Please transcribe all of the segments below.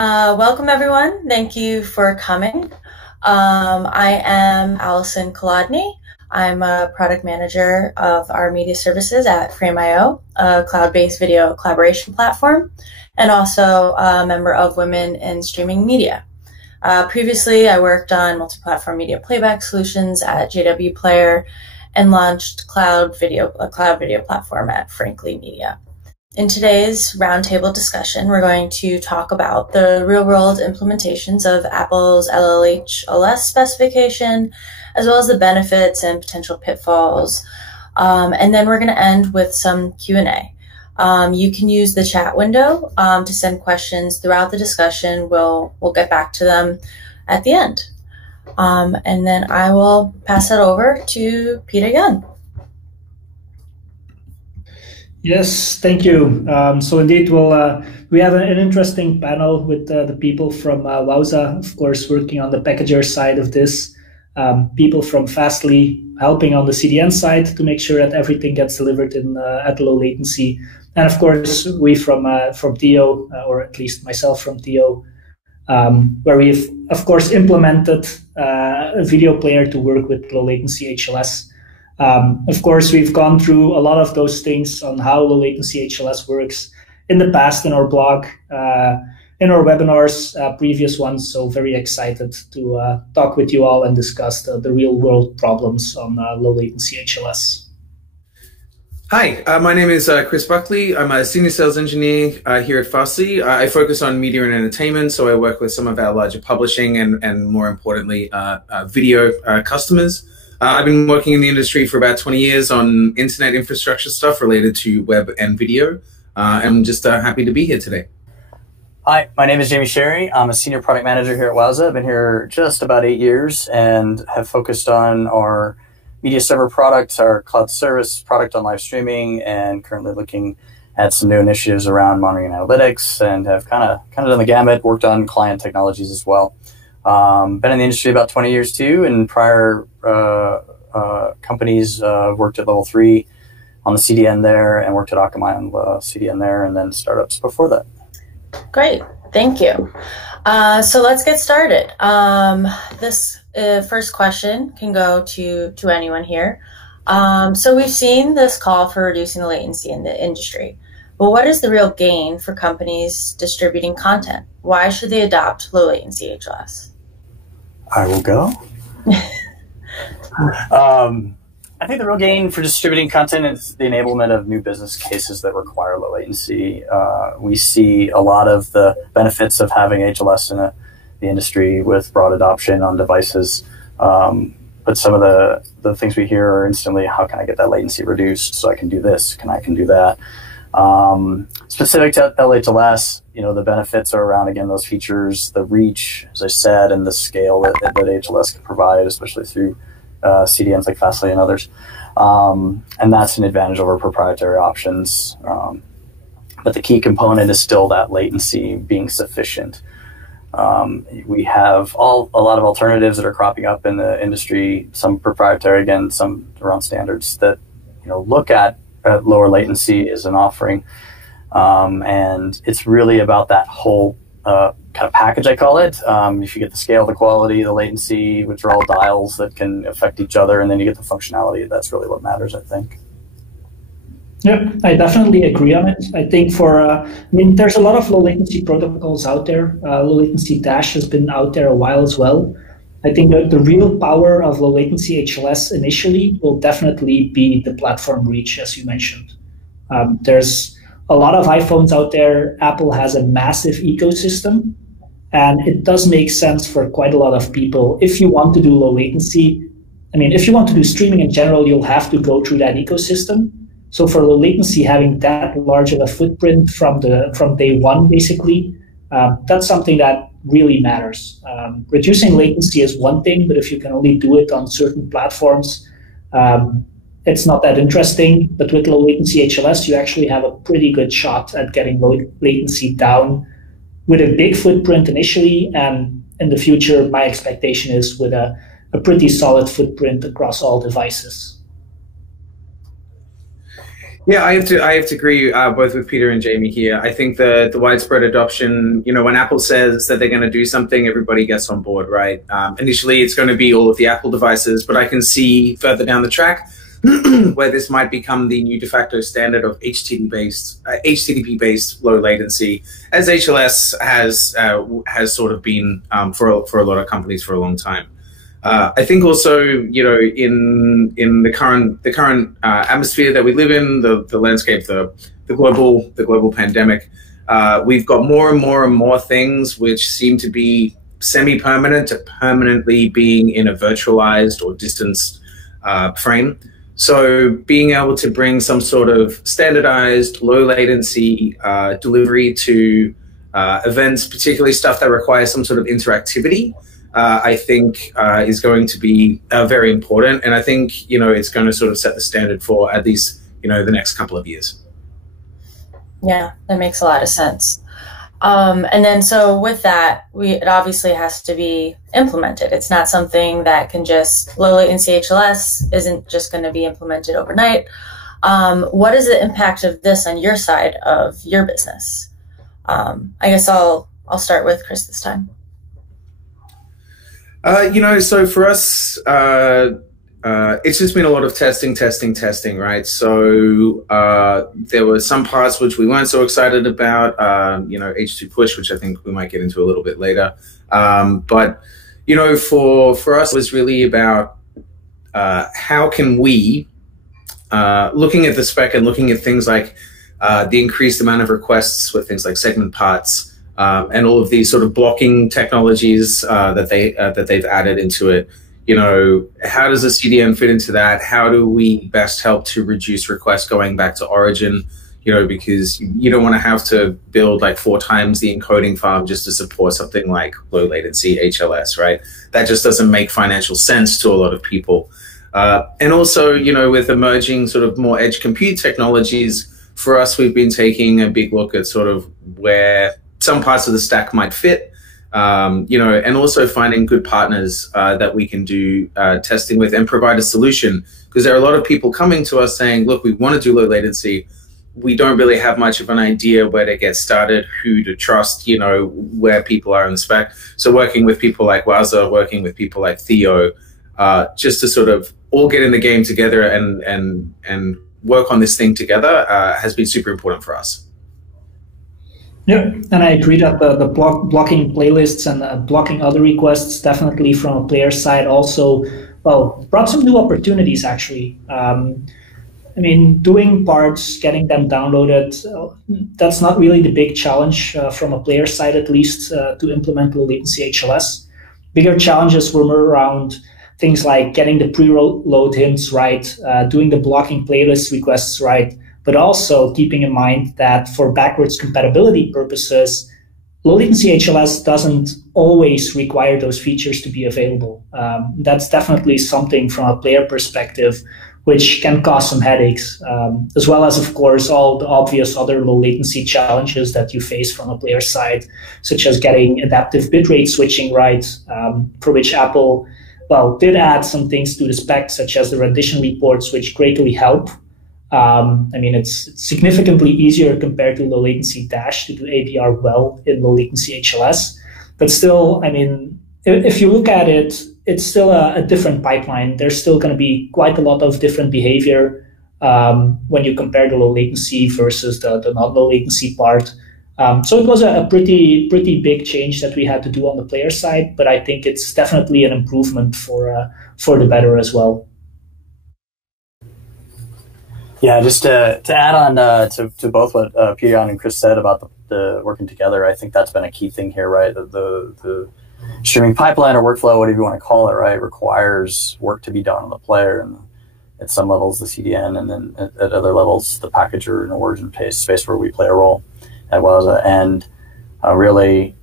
Welcome everyone. Thank you for coming. I am Allison Kolodny. I'm a product manager of our media services at Frame.io, a cloud-based video collaboration platform, and also a member of Women in Streaming Media. Previously, I worked on multi-platform media playback solutions at THEOPlayer and launched a cloud video platform at Frankly Media. In today's roundtable discussion, we're going to talk about the real-world implementations of Apple's LL HLS specification, as well as the benefits and potential pitfalls. And then we're going to end with some Q&A. You can use the chat window to send questions throughout the discussion. We'll get back to them at the end. And then I will pass it over to Peter Young. Yes, thank you. So indeed, we have an interesting panel with the people from WOWZA, of course, working on the packager side of this, people from Fastly helping on the CDN side to make sure that everything gets delivered at low latency. And of course, we from Theo, or at least myself from Theo, where we've, of course, implemented a video player to work with low latency HLS. Of course, we've gone through a lot of those things on how low latency HLS works in the past in our blog, in our webinars, previous ones. So very excited to talk with you all and discuss the real world problems on low latency HLS. Hi, my name is Chris Buckley. I'm a senior sales engineer here at Fastly. I focus on media and entertainment, so I work with some of our larger publishing and more importantly, video customers. I've been working in the industry for about 20 years on internet infrastructure stuff related to web and video. I'm just happy to be here today. Hi, my name is Jamie Sherry. I'm a senior product manager here at WOWZA. I've been here just about 8 years and have focused on our media server products, our cloud service product on live streaming, and currently looking at some new initiatives around monitoring and analytics, and have kind of done the gamut, worked on client technologies as well. Been in the industry about 20 years too, and prior companies worked at Level 3 on the CDN there, and worked at Akamai on the CDN there, and then startups before that. Great, thank you. So let's get started. This first question can go to anyone here. So we've seen this call for reducing the latency in the industry, but what is the real gain for companies distributing content? Why should they adopt low latency HLS? I will go. I think the real gain for distributing content is the enablement of new business cases that require low latency. We see a lot of the benefits of having HLS in the industry with broad adoption on devices. But some of the things we hear are instantly, how can I get that latency reduced so I can do this, I can do that? Specific to LHLS, the benefits are around, again, those features, the reach, as I said, and the scale that HLS can provide, especially through CDNs like Fastly and others. And that's an advantage over proprietary options. But the key component is still that latency being sufficient. We have a lot of alternatives that are cropping up in the industry, some proprietary, again, some around standards that look at lower latency as an offering. And it's really about that whole kind of package, I call it. If you get the scale, the quality, the latency, which are all dials that can affect each other, and then you get the functionality, that's really what matters, I think. Yeah, I definitely agree on it. I think there's a lot of low latency protocols out there. Low latency Dash has been out there a while as well. I think that the real power of low latency HLS initially will definitely be the platform reach, as you mentioned. There's a lot of iPhones out there. Apple has a massive ecosystem, and it does make sense for quite a lot of people. If you want to do low latency, if you want to do streaming in general, you'll have to go through that ecosystem. So for low latency, having that large of a footprint from day one, basically, that's something that really matters. Reducing latency is one thing, but if you can only do it on certain platforms, it's not that interesting. But with low latency HLS, you actually have a pretty good shot at getting low latency down with a big footprint initially, and in the future, my expectation is with a pretty solid footprint across all devices. Yeah, I have to agree both with Peter and Jamie here. I think the widespread adoption, when Apple says that they're going to do something, everybody gets on board, right? Initially, it's going to be all of the Apple devices, but I can see further down the track where this might become the new de facto standard of HTTP-based low latency, as HLS has sort of been for a lot of companies for a long time. I think also, in the current atmosphere that we live in, the landscape, the global pandemic, we've got more and more things which seem to be semi-permanent to permanently being in a virtualized or distanced frame. So being able to bring some sort of standardized low latency delivery to events, particularly stuff that requires some sort of interactivity, I think is going to be very important. And I think, it's going to sort of set the standard for at least, the next couple of years. Yeah, that makes a lot of sense. And then so with that, it obviously has to be implemented. It's not something that can just, low latency HLS isn't just going to be implemented overnight. What is the impact of this on your side of your business? I guess I'll start with Chris this time. So for us, it's just been a lot of testing, right? So there were some parts which we weren't so excited about, H2 push, which I think we might get into a little bit later. But, for us, it was really about how can we, looking at the spec and looking at things like the increased amount of requests with things like segment parts, and all of these sort of blocking technologies that they've added into it. How does a CDN fit into that? How do we best help to reduce requests going back to origin? Because you don't want to have to build like 4 times the encoding farm just to support something like low latency HLS, right? That just doesn't make financial sense to a lot of people. And also, with emerging sort of more edge compute technologies, for us, we've been taking a big look at sort of where some parts of the stack might fit, and also finding good partners that we can do testing with and provide a solution. Because there are a lot of people coming to us saying, look, we want to do low latency. We don't really have much of an idea where to get started, who to trust, where people are in the spec. So working with people like WOWZA, working with people like Theo, just to sort of all get in the game together and work on this thing together has been super important for us. Yeah, and I agree that the blocking playlists and blocking other requests definitely from a player side also, brought some new opportunities actually. Doing parts, getting them downloaded, that's not really the big challenge from a player side at least to implement low latency HLS. Bigger challenges were more around things like getting the preload hints right, doing the blocking playlist requests right, but also keeping in mind that for backwards compatibility purposes, low latency HLS doesn't always require those features to be available. That's definitely something from a player perspective, which can cause some headaches, as well as, of course, all the obvious other low latency challenges that you face from a player side, such as getting adaptive bitrate switching right, for which Apple, did add some things to the spec, such as the rendition reports, which greatly help. It's significantly easier compared to low latency dash to do ABR well in low latency HLS. But still, if you look at it, it's still a different pipeline. There's still going to be quite a lot of different behavior when you compare the low latency versus the not low latency part. So it was a pretty big change that we had to do on the player side, but I think it's definitely an improvement for the better as well. Yeah, just to add on to both what Peter and Chris said about the working together, I think that's been a key thing here, right? The streaming pipeline or workflow, whatever you want to call it, right, requires work to be done on the player, and at some levels the CDN, and then at other levels the packager and origin space where we play a role at WOWZA. And really,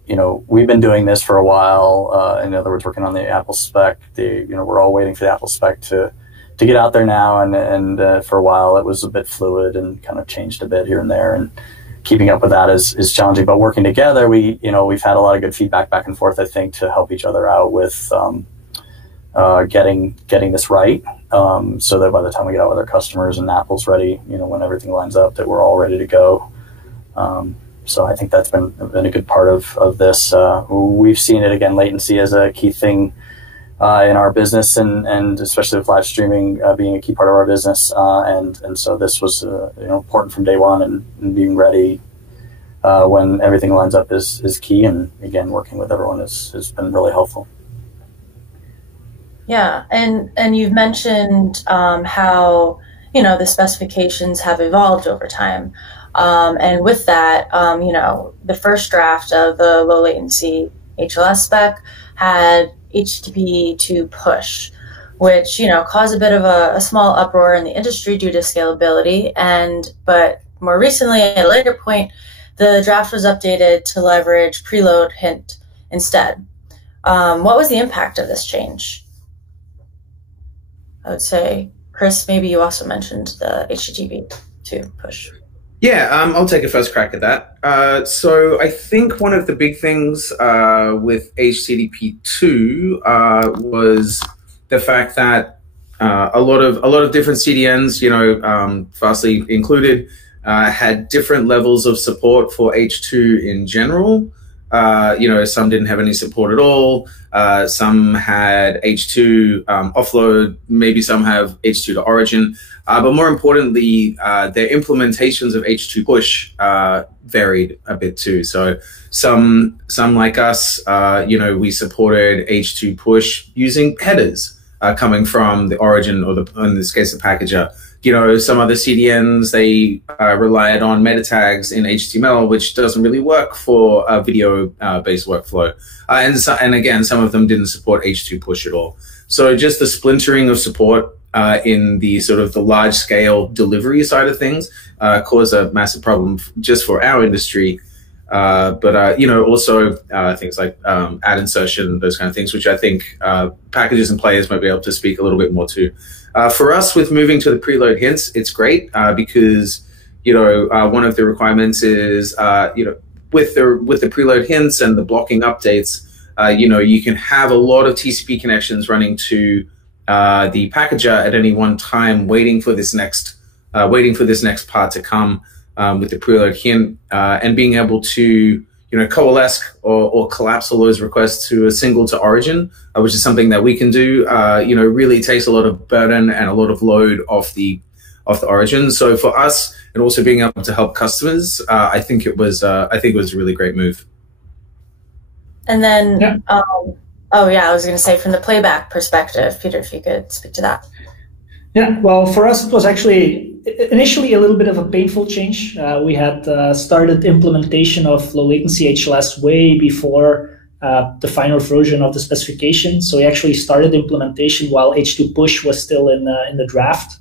we've been doing this for a while. In other words, working on the Apple spec. We're all waiting for the Apple spec to get out there now, and for a while it was a bit fluid and kind of changed a bit here and there, and keeping up with that is challenging. But working together, we've had a lot of good feedback back and forth, I think, to help each other out with getting this right. so that by the time we get out with our customers and Apple's ready, when everything lines up, that we're all ready to go. So I think that's been a good part of this. We've seen it again, latency as a key thing in our business, and especially with live streaming being a key part of our business. And so this was important from day one, and being ready when everything lines up is key. And again, working with everyone has been really helpful. Yeah, and you've mentioned how the specifications have evolved over time. And with that, the first draft of the low latency HLS spec had HTTP 2 push, which, caused a bit of a small uproar in the industry due to scalability. But more recently, at a later point, the draft was updated to leverage preload hint instead. What was the impact of this change? I would say, Chris, maybe you also mentioned the HTTP 2 push. Yeah, I'll take a first crack at that. So I think one of the big things with HTTP 2 was the fact that a lot of different CDNs, Fastly included, had different levels of support for H2 in general. Some didn't have any support at all. Some had H2 offload. Maybe some have H2 to origin. But more importantly, their implementations of H2 push varied a bit too. So some like us, we supported H2 push using headers coming from the origin, or in this case, the packager. Some other CDNs, they relied on meta tags in HTML, which doesn't really work for a video-based workflow. And again, some of them didn't support H2 push at all. So just the splintering of support in the sort of the large-scale delivery side of things caused a massive problem just for our industry. But also things like ad insertion, those kind of things, which I think packages and players might be able to speak a little bit more to. For us, with moving to the preload hints, it's great because one of the requirements is with the preload hints and the blocking updates, you can have a lot of TCP connections running to the packager at any one time, waiting for this next part to come with the preload hint, and being able to coalesce or collapse all those requests to a single to origin, which is something that we can do. Really takes a lot of burden and a lot of load off the origin. So for us, and also being able to help customers, I think it was a really great move. And then, yeah. I was going to say, from the playback perspective, Peter, if you could speak to that. Yeah, well, for us, it was actually initially a little bit of a painful change. We had started implementation of low latency HLS way before the final version of the specification. So we actually started implementation while H2 push was still in the draft.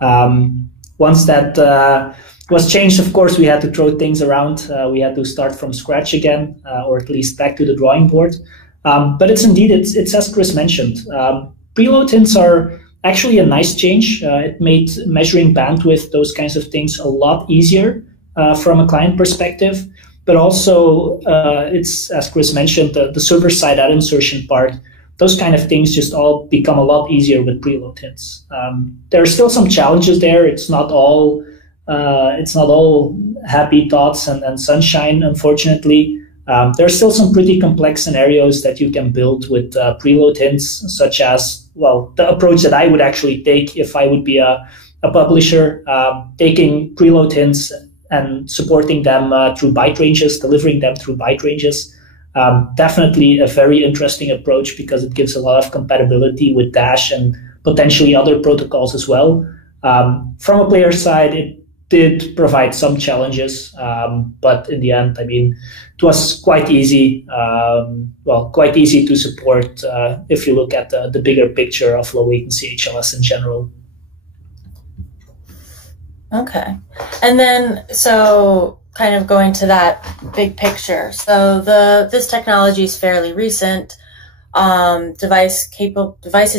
Once that was changed, of course, we had to throw things around. We had to start from scratch again, or at least back to the drawing board. But it's as Chris mentioned. Preload hints are actually a nice change. It made measuring bandwidth, those kinds of things, a lot easier from a client perspective. But also, it's, as Chris mentioned, the server-side ad insertion part. Those kind of things just all become a lot easier with preload hints. There are still some challenges there. It's not all happy thoughts and sunshine, unfortunately. There are still some pretty complex scenarios that you can build with preload hints, such as, well, the approach that I would actually take if I would be a publisher, taking preload hints and supporting them through byte ranges, delivering them through byte ranges. Definitely a very interesting approach because it gives a lot of compatibility with Dash and potentially other protocols as well. From a player side, it did provide some challenges, but in the end, I mean, it was quite easy. Quite easy to support if you look at the bigger picture of low latency HLS in general. Okay, and then so kind of going to that big picture. So this technology is fairly recent. Devices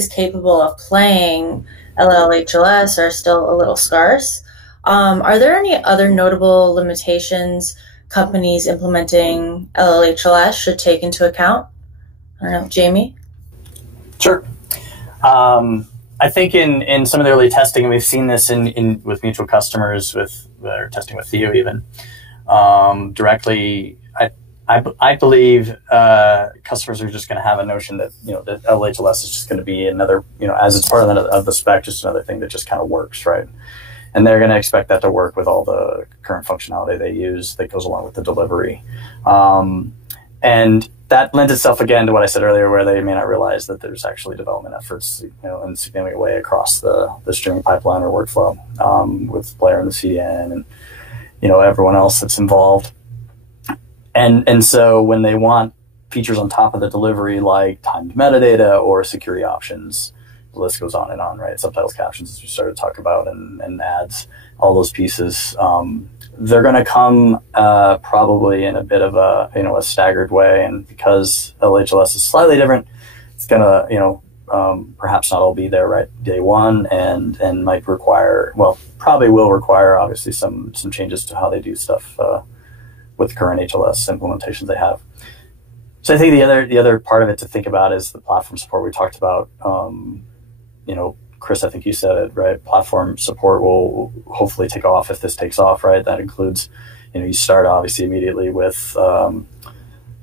capable of playing LL HLS are still a little scarce. Are there any other notable limitations companies implementing LL HLS should take into account? I don't know, Jamie? Sure. I think in some of the early testing, and we've seen this in with mutual customers with testing with Theo even directly. I believe customers are just going to have a notion that that LL HLS is just going to be another as it's part of the spec, just another thing that just kind of works, right? And they're going to expect that to work with all the current functionality they use that goes along with the delivery. And that lends itself again to what I said earlier, where they may not realize that there's actually development efforts, in a significant way across the streaming pipeline or workflow with Player and the CDN and everyone else that's involved. And so when they want features on top of the delivery, like timed metadata or security options, the list goes on and on, right? Subtitles, captions, as we started to talk about, and ads, all those pieces. They're going to come probably in a bit of a staggered way, and because LL HLS is slightly different, it's going to perhaps not all be there right day one, and might require, probably will require obviously some changes to how they do stuff with current HLS implementations they have. So I think the other part of it to think about is the platform support we talked about. Chris, I think you said it, right? Platform support will hopefully take off if this takes off, right? That includes, you start obviously immediately with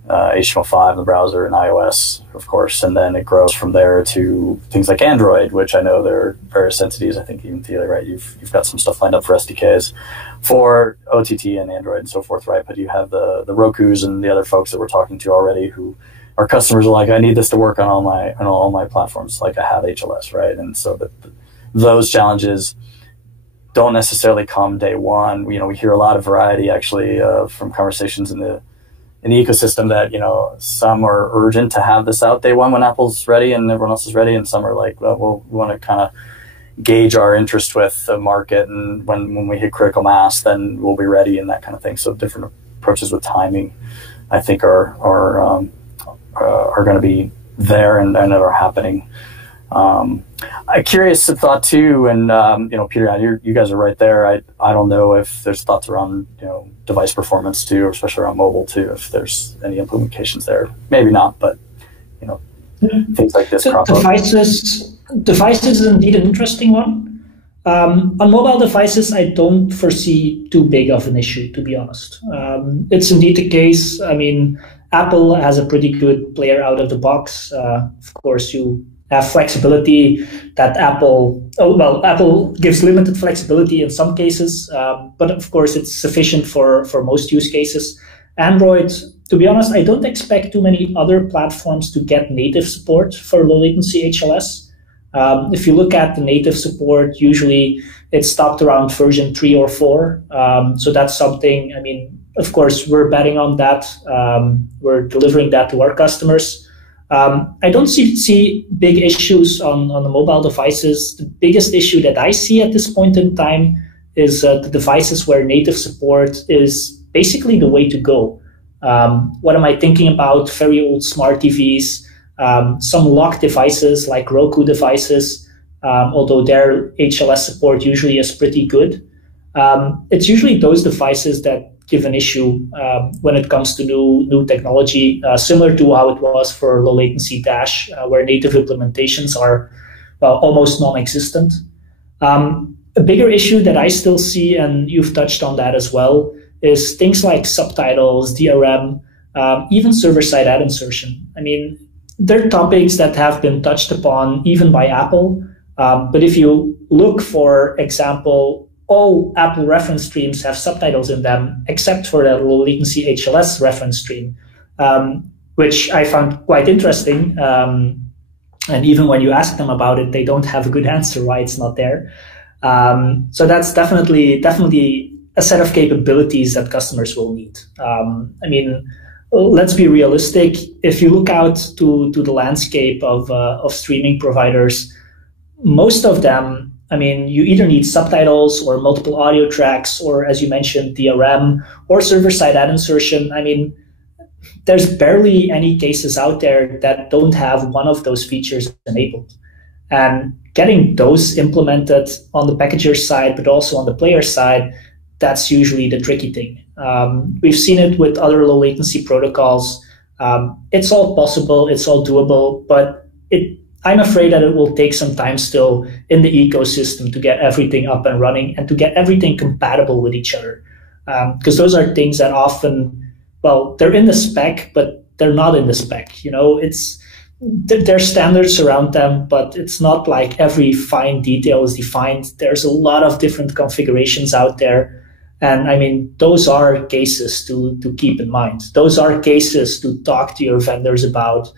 HTML5 in the browser and iOS, of course, and then it grows from there to things like Android, which I know there are various entities. I think even Theo, right? You've got some stuff lined up for SDKs for OTT and Android and so forth, right? But you have the Rokus and the other folks that we're talking to already who our customers are like, I need this to work on all my platforms, like I have HLS, right? And so those challenges don't necessarily come day one. We hear a lot of variety actually from conversations in the ecosystem that some are urgent to have this out day one when Apple's ready and everyone else is ready, and some are like, well, we want to kind of gauge our interest with the market, and when we hit critical mass, then we'll be ready and that kind of thing. So different approaches with timing, I think, are going to be there and are happening. I'm curious of thought too, and Peter, you guys are right there. I don't know if there's thoughts around device performance too, or especially around mobile too, if there's any implications there. Maybe not, but things like this. So devices is indeed an interesting one. On mobile devices, I don't foresee too big of an issue, to be honest. It's indeed the case. I mean, Apple has a pretty good player out of the box. Of course, you have flexibility that Apple gives limited flexibility in some cases, but of course it's sufficient for most use cases. Android, to be honest, I don't expect too many other platforms to get native support for low latency HLS. If you look at the native support, usually it's stopped around version 3 or 4. So that's something, I mean, of course, we're betting on that. We're delivering that to our customers. I don't see big issues on the mobile devices. The biggest issue that I see at this point in time is the devices where native support is basically the way to go. What am I thinking about? Very old smart TVs, some locked devices like Roku devices, although their HLS support usually is pretty good. It's usually those devices that give an issue when it comes to new technology, similar to how it was for low latency dash, where native implementations are almost non-existent. A bigger issue that I still see, and you've touched on that as well, is things like subtitles, DRM, even server-side ad insertion. I mean, they're topics that have been touched upon even by Apple. But if you look, for example, all Apple reference streams have subtitles in them, except for the low latency HLS reference stream, which I found quite interesting. And even when you ask them about it, they don't have a good answer why it's not there. So that's definitely a set of capabilities that customers will need. I mean, let's be realistic. If you look out to the landscape of streaming providers, most of them, I mean, you either need subtitles or multiple audio tracks, or as you mentioned, DRM or server-side ad insertion. I mean, there's barely any cases out there that don't have one of those features enabled. And getting those implemented on the packager side, but also on the player side, that's usually the tricky thing. We've seen it with other low latency protocols. It's all possible, it's all doable, but I'm afraid that it will take some time still in the ecosystem to get everything up and running and to get everything compatible with each other. Because those are things that often, well, they're in the spec, but they're not in the spec. You know, there's standards around them, but it's not like every fine detail is defined. There's a lot of different configurations out there. And I mean, those are cases to keep in mind. Those are cases to talk to your vendors about,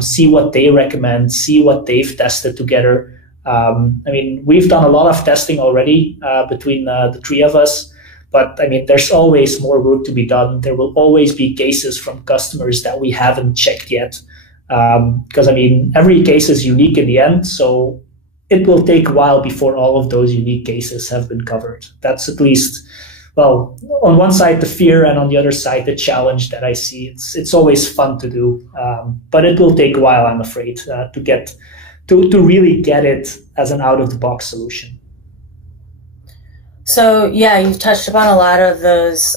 see what they recommend, see what they've tested together. I mean, we've done a lot of testing already between the three of us. But I mean, there's always more work to be done. There will always be cases from customers that we haven't checked yet. Because I mean, every case is unique in the end. So it will take a while before all of those unique cases have been covered. That's at least, well, on one side, the fear, and on the other side, the challenge that I see. It's always fun to do. But it will take a while, I'm afraid, to really get it as an out-of-the-box solution. So yeah, you've touched upon a lot of those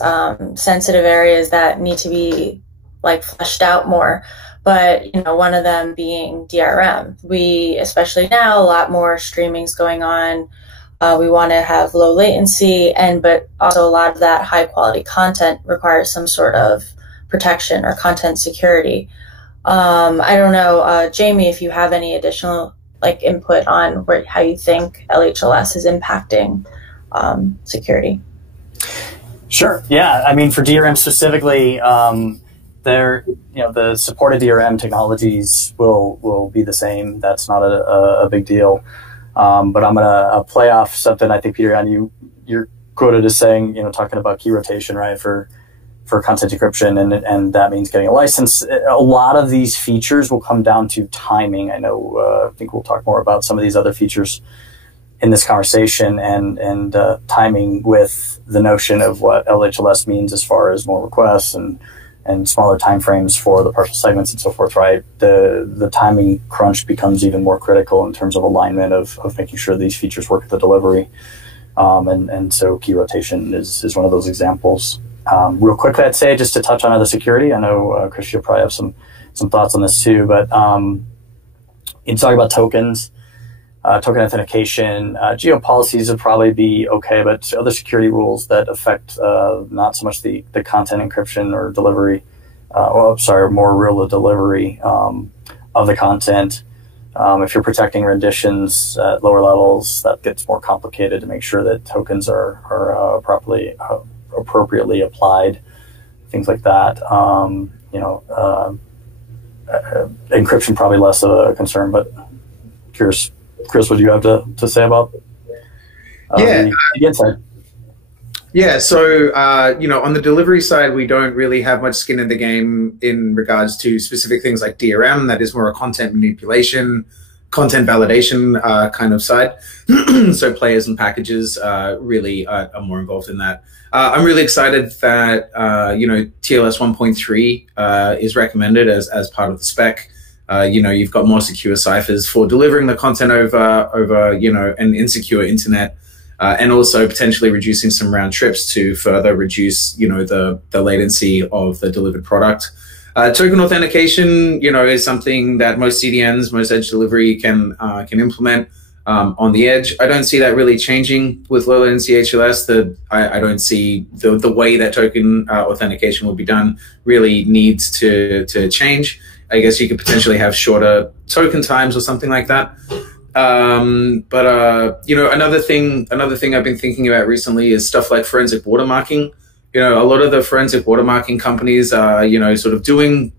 sensitive areas that need to be like fleshed out more. But you know, one of them being DRM. We, especially now, a lot more streaming's going on. We want to have low latency, but also a lot of that high quality content requires some sort of protection or content security. I don't know, Jamie, if you have any additional like input on how you think LHLS is impacting security. Sure. Yeah. I mean, for DRM specifically, the supported DRM technologies will be the same. That's not a big deal. But I'm gonna play off something I think, Peter, you're quoted as saying, talking about key rotation, right, for content encryption, and that means getting a license. A lot of these features will come down to timing. I know, I think we'll talk more about some of these other features in this conversation, and timing with the notion of what LHLS means as far as more requests and smaller timeframes for the partial segments and so forth, right? The timing crunch becomes even more critical in terms of alignment of making sure these features work at the delivery. And so key rotation is one of those examples. Real quickly, I'd say, just to touch on other security, I know, Chris, you'll probably have some thoughts on this too, but in talking about tokens, token authentication, geo policies would probably be okay, but other security rules that affect not so much the content encryption or delivery, more real delivery of the content. If you're protecting renditions at lower levels, that gets more complicated to make sure that tokens are appropriately applied, things like that. Encryption probably less of a concern, but curious, Chris, what do you have to say about the inside? Yeah, so on the delivery side, we don't really have much skin in the game in regards to specific things like DRM. That is more a content manipulation, content validation kind of side. So players and packages really are more involved in that. I'm really excited that TLS 1.3 is recommended as part of the spec. You've got more secure ciphers for delivering the content over an insecure internet, and also potentially reducing some round trips to further reduce, the latency of the delivered product. Token authentication, is something that most CDNs, most edge delivery can implement on the edge. I don't see that really changing with low latency HLS. I don't see the way that token authentication will be done really needs to change. I guess you could potentially have shorter token times or something like that. Another thing I've been thinking about recently is stuff like forensic watermarking. A lot of the forensic watermarking companies are, sort of doing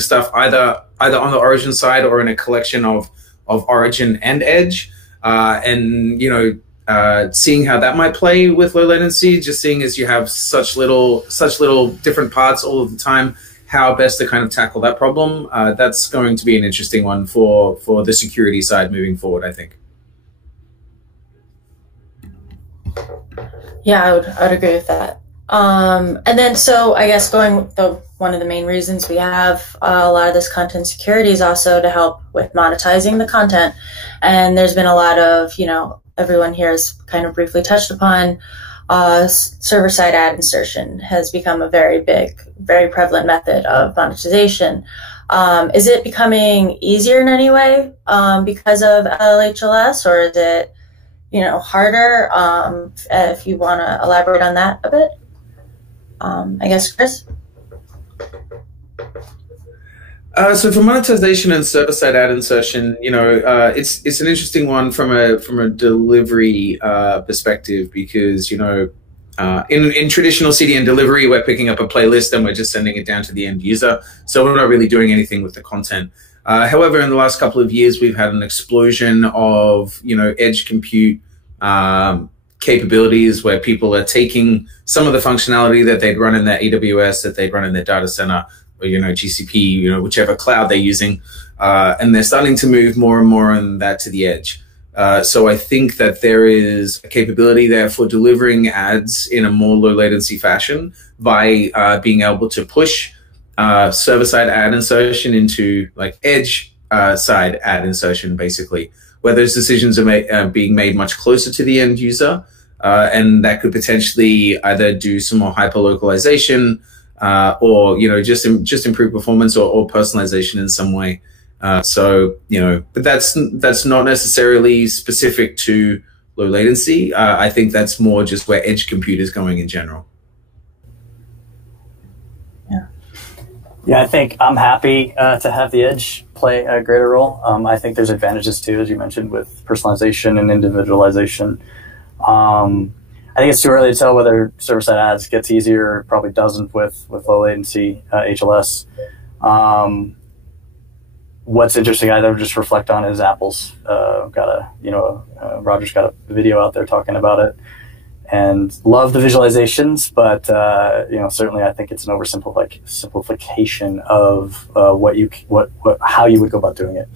stuff either on the origin side or in a collection of origin and edge. Seeing how that might play with low latency, just seeing as you have such little different parts all of the time, how best to kind of tackle that problem. That's going to be an interesting one for the security side moving forward, I think. Yeah, I would agree with that. And then, so I guess one of the main reasons we have a lot of this content security is also to help with monetizing the content. And there's been a lot of, everyone here has kind of briefly touched upon server-side ad insertion has become a very big, very prevalent method of monetization. Is it becoming easier in any way because of LHLS, or is it, harder? If you want to elaborate on that a bit, I guess, Chris. So for monetization and server-side ad insertion, it's an interesting one from a delivery perspective, because in traditional CDN delivery, we're picking up a playlist and we're just sending it down to the end user, so we're not really doing anything with the content. However, in the last couple of years, we've had an explosion of edge compute capabilities, where people are taking some of the functionality that they'd run in their AWS, that they'd run in their data center, or GCP, whichever cloud they're using, and they're starting to move more and more on that to the edge. So I think that there is a capability there for delivering ads in a more low latency fashion by being able to push server-side ad insertion into like edge side ad insertion, basically, where those decisions are being made much closer to the end user, and that could potentially either do some more hyper-localization, or just improve performance or personalization in some way. But that's not necessarily specific to low latency. I think that's more just where edge compute is going in general. Yeah, I think I'm happy to have the edge play a greater role. I think there's advantages too, as you mentioned, with personalization and individualization. I think it's too early to tell whether server-side ads gets easier. It probably doesn't with low latency HLS. What's interesting, I would just reflect on, is Apple's Roger's got a video out there talking about it, and love the visualizations, but certainly I think it's an oversimplification of how you would go about doing it.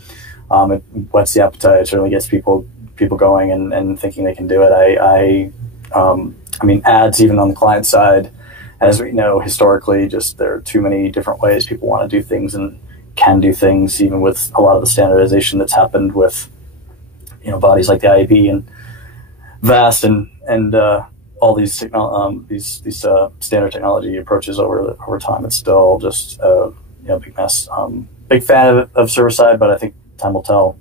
It whets the appetite. It certainly gets people going and thinking they can do it. I mean, ads, even on the client side, as we know historically, just there are too many different ways people want to do things and can do things, even with a lot of the standardization that's happened with bodies like the IAB and VAST and all these standard technology approaches over time. It's still just a big mess. Big fan of server side, but I think time will tell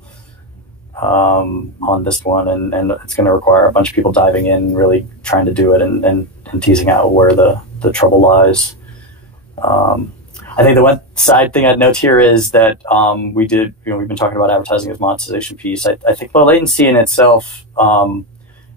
on this one, and it's going to require a bunch of people diving in, really trying to do it and teasing out where the trouble lies. I think the one side thing I'd note here is that we've been talking about advertising as monetization piece. I think low latency in itself, and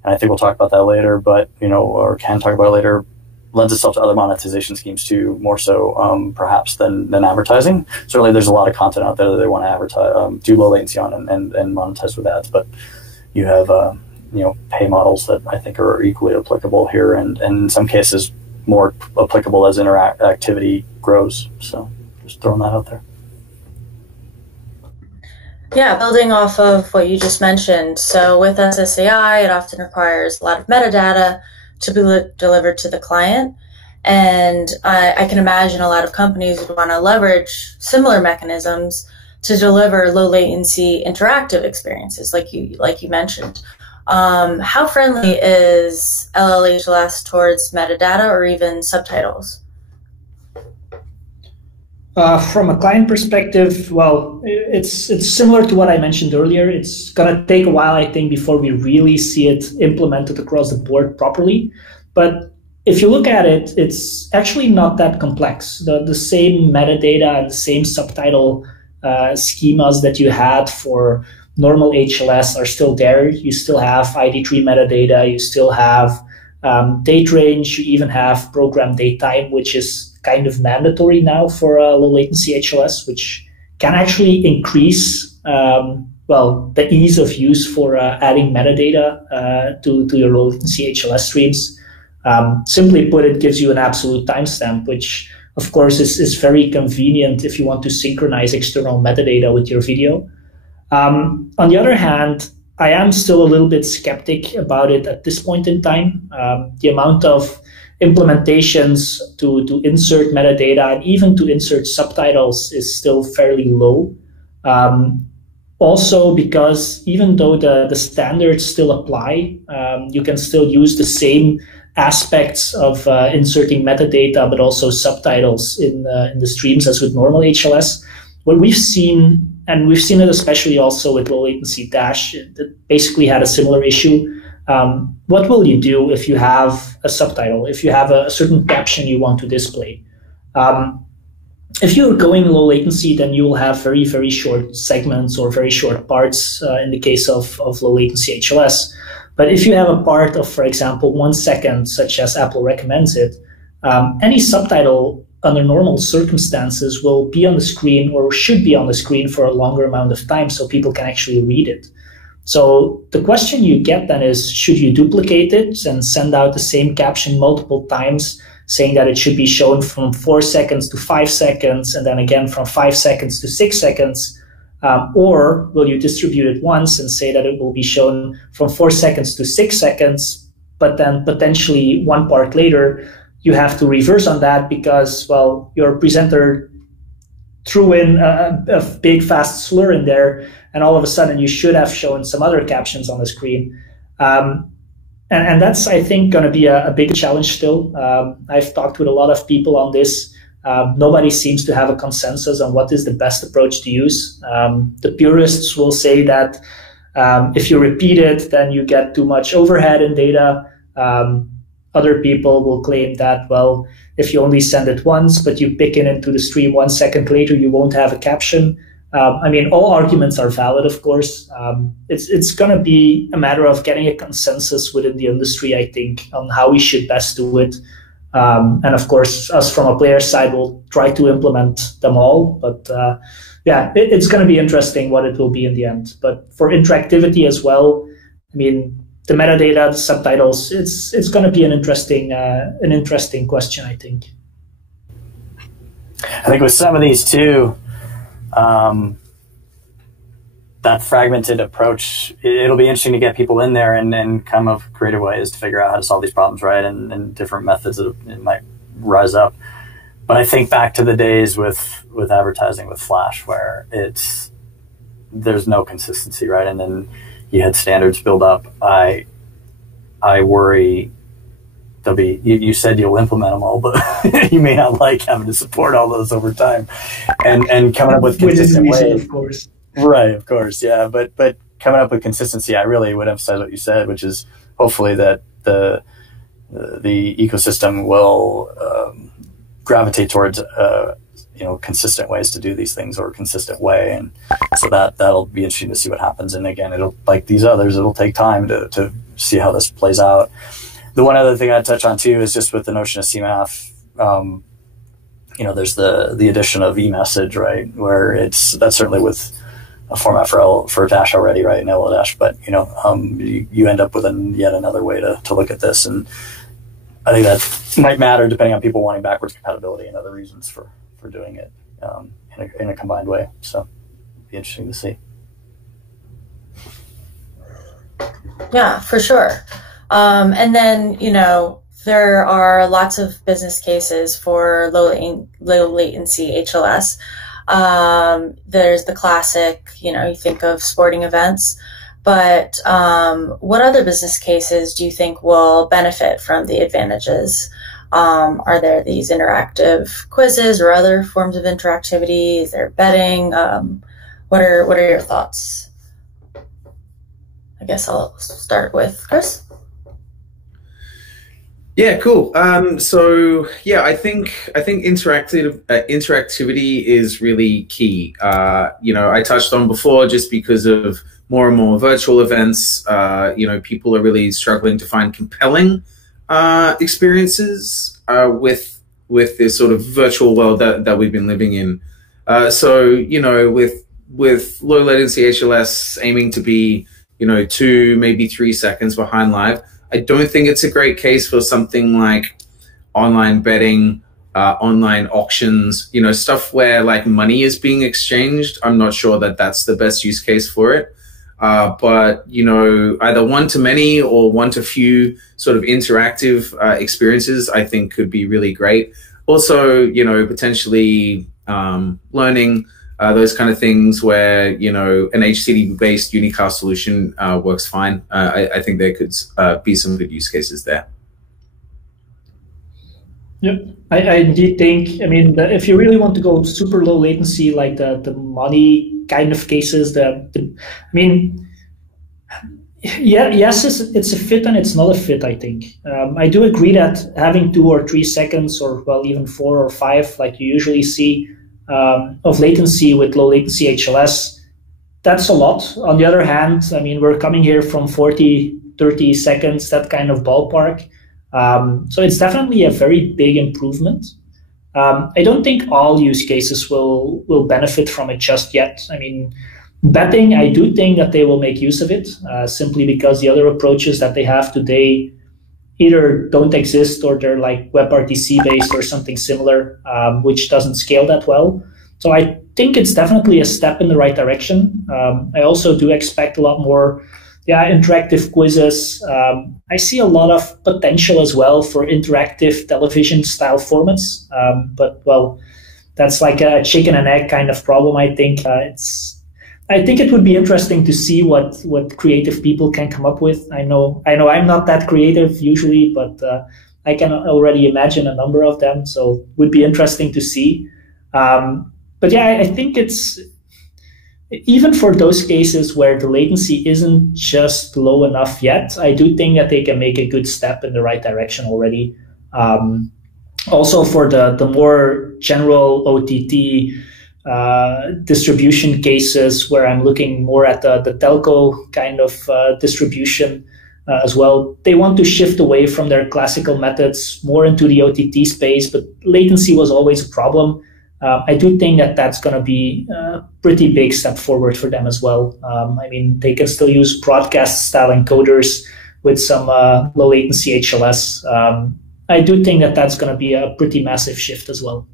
I think we'll talk about that later, but or can talk about it later, lends itself to other monetization schemes too, more so perhaps than advertising. Certainly, there's a lot of content out there that they want to advertise, do low latency on, and monetize with ads. But you have pay models that I think are equally applicable here, and in some cases more applicable as interactivity grows. So just throwing that out there. Yeah, building off of what you just mentioned. So with SSAI, it often requires a lot of metadata to be delivered to the client. And I can imagine a lot of companies would want to leverage similar mechanisms to deliver low latency interactive experiences, like you mentioned. How friendly is LL HLS towards metadata or even subtitles? From a client perspective, well, it's similar to what I mentioned earlier. It's going to take a while, I think, before we really see it implemented across the board properly. But if you look at it, it's actually not that complex. The same metadata and the same subtitle schemas that you had for normal HLS are still there. You still have ID3 metadata. You still have date range. You even have program date time, which is kind of mandatory now for low latency HLS, which can actually increase the ease of use for adding metadata to your low latency HLS streams. Simply put, it gives you an absolute timestamp, which of course is very convenient if you want to synchronize external metadata with your video. On the other hand, I am still a little bit skeptic about it at this point in time. The amount of implementations to insert metadata and even to insert subtitles is still fairly low. Also, because even though the standards still apply, you can still use the same aspects of inserting metadata, but also subtitles in the streams as with normal HLS. what we've seen, and we've seen it especially also with low latency Dash, that basically had a similar issue. What will you do if you have a subtitle, if you have a certain caption you want to display? If you're going low latency, then you will have very, very short segments or very short parts in the case of low latency HLS. But if you have a part of, for example, 1 second, such as Apple recommends it, any subtitle under normal circumstances will be on the screen or should be on the screen for a longer amount of time so people can actually read it. So the question you get then is, should you duplicate it and send out the same caption multiple times, saying that it should be shown from 4 seconds to 5 seconds, and then again from 5 seconds to 6 seconds? Or will you distribute it once and say that it will be shown from 4 seconds to 6 seconds, but then potentially one part later, you have to reverse on that because, well, your presenter threw in a big fast slur in there, and all of a sudden you should have shown some other captions on the screen. And that's, I think, going to be a big challenge still. I've talked with a lot of people on this. Nobody seems to have a consensus on what is the best approach to use. The purists will say that if you repeat it, then you get too much overhead in data. Other people will claim that, well, if you only send it once, but you pick it into the stream 1 second later, you won't have a caption. I mean, all arguments are valid, of course. It's going to be a matter of getting a consensus within the industry, I think, on how we should best do it. And of course, us from a player side will try to implement them all. But yeah, it's going to be interesting what it will be in the end. But for interactivity as well, I mean, the metadata, the subtitles, it's going to be an interesting question, I think. I think with some of these too, that fragmented approach, it'll be interesting to get people in there and come up with creative ways to figure out how to solve these problems, right? And different methods that it might rise up. But I think back to the days with advertising with Flash, where there's no consistency, right? And then you had standards build up. I worry there'll be, you said you'll implement them all, but you may not like having to support all those over time, and coming up with consistent ways. Of course. Right, of course, yeah. But coming up with consistency, I really would emphasize what you said, which is hopefully that the ecosystem will gravitate towards consistent ways to do these things, or a consistent way, and so that'll be interesting to see what happens. And again, it'll, like these others, it'll take time to see how this plays out. The one other thing I'd touch on too is just with the notion of CMAF. There's the addition of eMessage, right? Where that's certainly with a format for Dash already, right? In LL Dash, but you end up with yet another way to look at this, and I think that might matter depending on people wanting backwards compatibility and other reasons for doing it in a combined way. So it'd be interesting to see. Yeah, for sure. And then, there are lots of business cases for low latency HLS. There's the classic, you think of sporting events, but what other business cases do you think will benefit from the advantages? Are there these interactive quizzes or other forms of interactivity? Is there betting? What are your thoughts? I guess I'll start with Chris. Yeah, cool. So yeah, I think interactivity is really key. I touched on before, just because of more and more virtual events, people are really struggling to find compelling experiences with this sort of virtual world that we've been living in. So with low latency HLS aiming to be 2, maybe 3 seconds behind live, I don't think it's a great case for something like online betting, online auctions, stuff where like money is being exchanged. I'm not sure that that's the best use case for it. But either one-to-many or one-to-few sort of interactive experiences, I think could be really great. Also, potentially learning those kind of things where, an HCD-based unicast solution works fine. I think there could be some good use cases there. Yep, I indeed think, I mean, if you really want to go super low latency, like the money kind of cases, I mean, yeah, yes, it's a fit and it's not a fit, I think. I do agree that having 2 or 3 seconds, or well, even 4 or 5, like you usually see of latency with low latency HLS, that's a lot. On the other hand, I mean, we're coming here from 40, 30 seconds, that kind of ballpark. So it's definitely a very big improvement. I don't think all use cases will benefit from it just yet. I mean, betting, I do think that they will make use of it, simply because the other approaches that they have today either don't exist or they're like WebRTC based or something similar, which doesn't scale that well. So I think it's definitely a step in the right direction. I also do expect a lot more interactive quizzes. I see a lot of potential as well for interactive television style formats. But well, that's like a chicken and egg kind of problem. I think I think it would be interesting to see what creative people can come up with. I know I'm not that creative usually, but I can already imagine a number of them. So it would be interesting to see. But yeah, I think it's, even for those cases where the latency isn't just low enough yet, I do think that they can make a good step in the right direction already. Also for the more general OTT distribution cases where I'm looking more at the telco kind of distribution as well, they want to shift away from their classical methods more into the OTT space, but latency was always a problem. I do think that that's going to be a pretty big step forward for them as well. I mean, they can still use broadcast style encoders with some low latency HLS. I do think that that's going to be a pretty massive shift as well.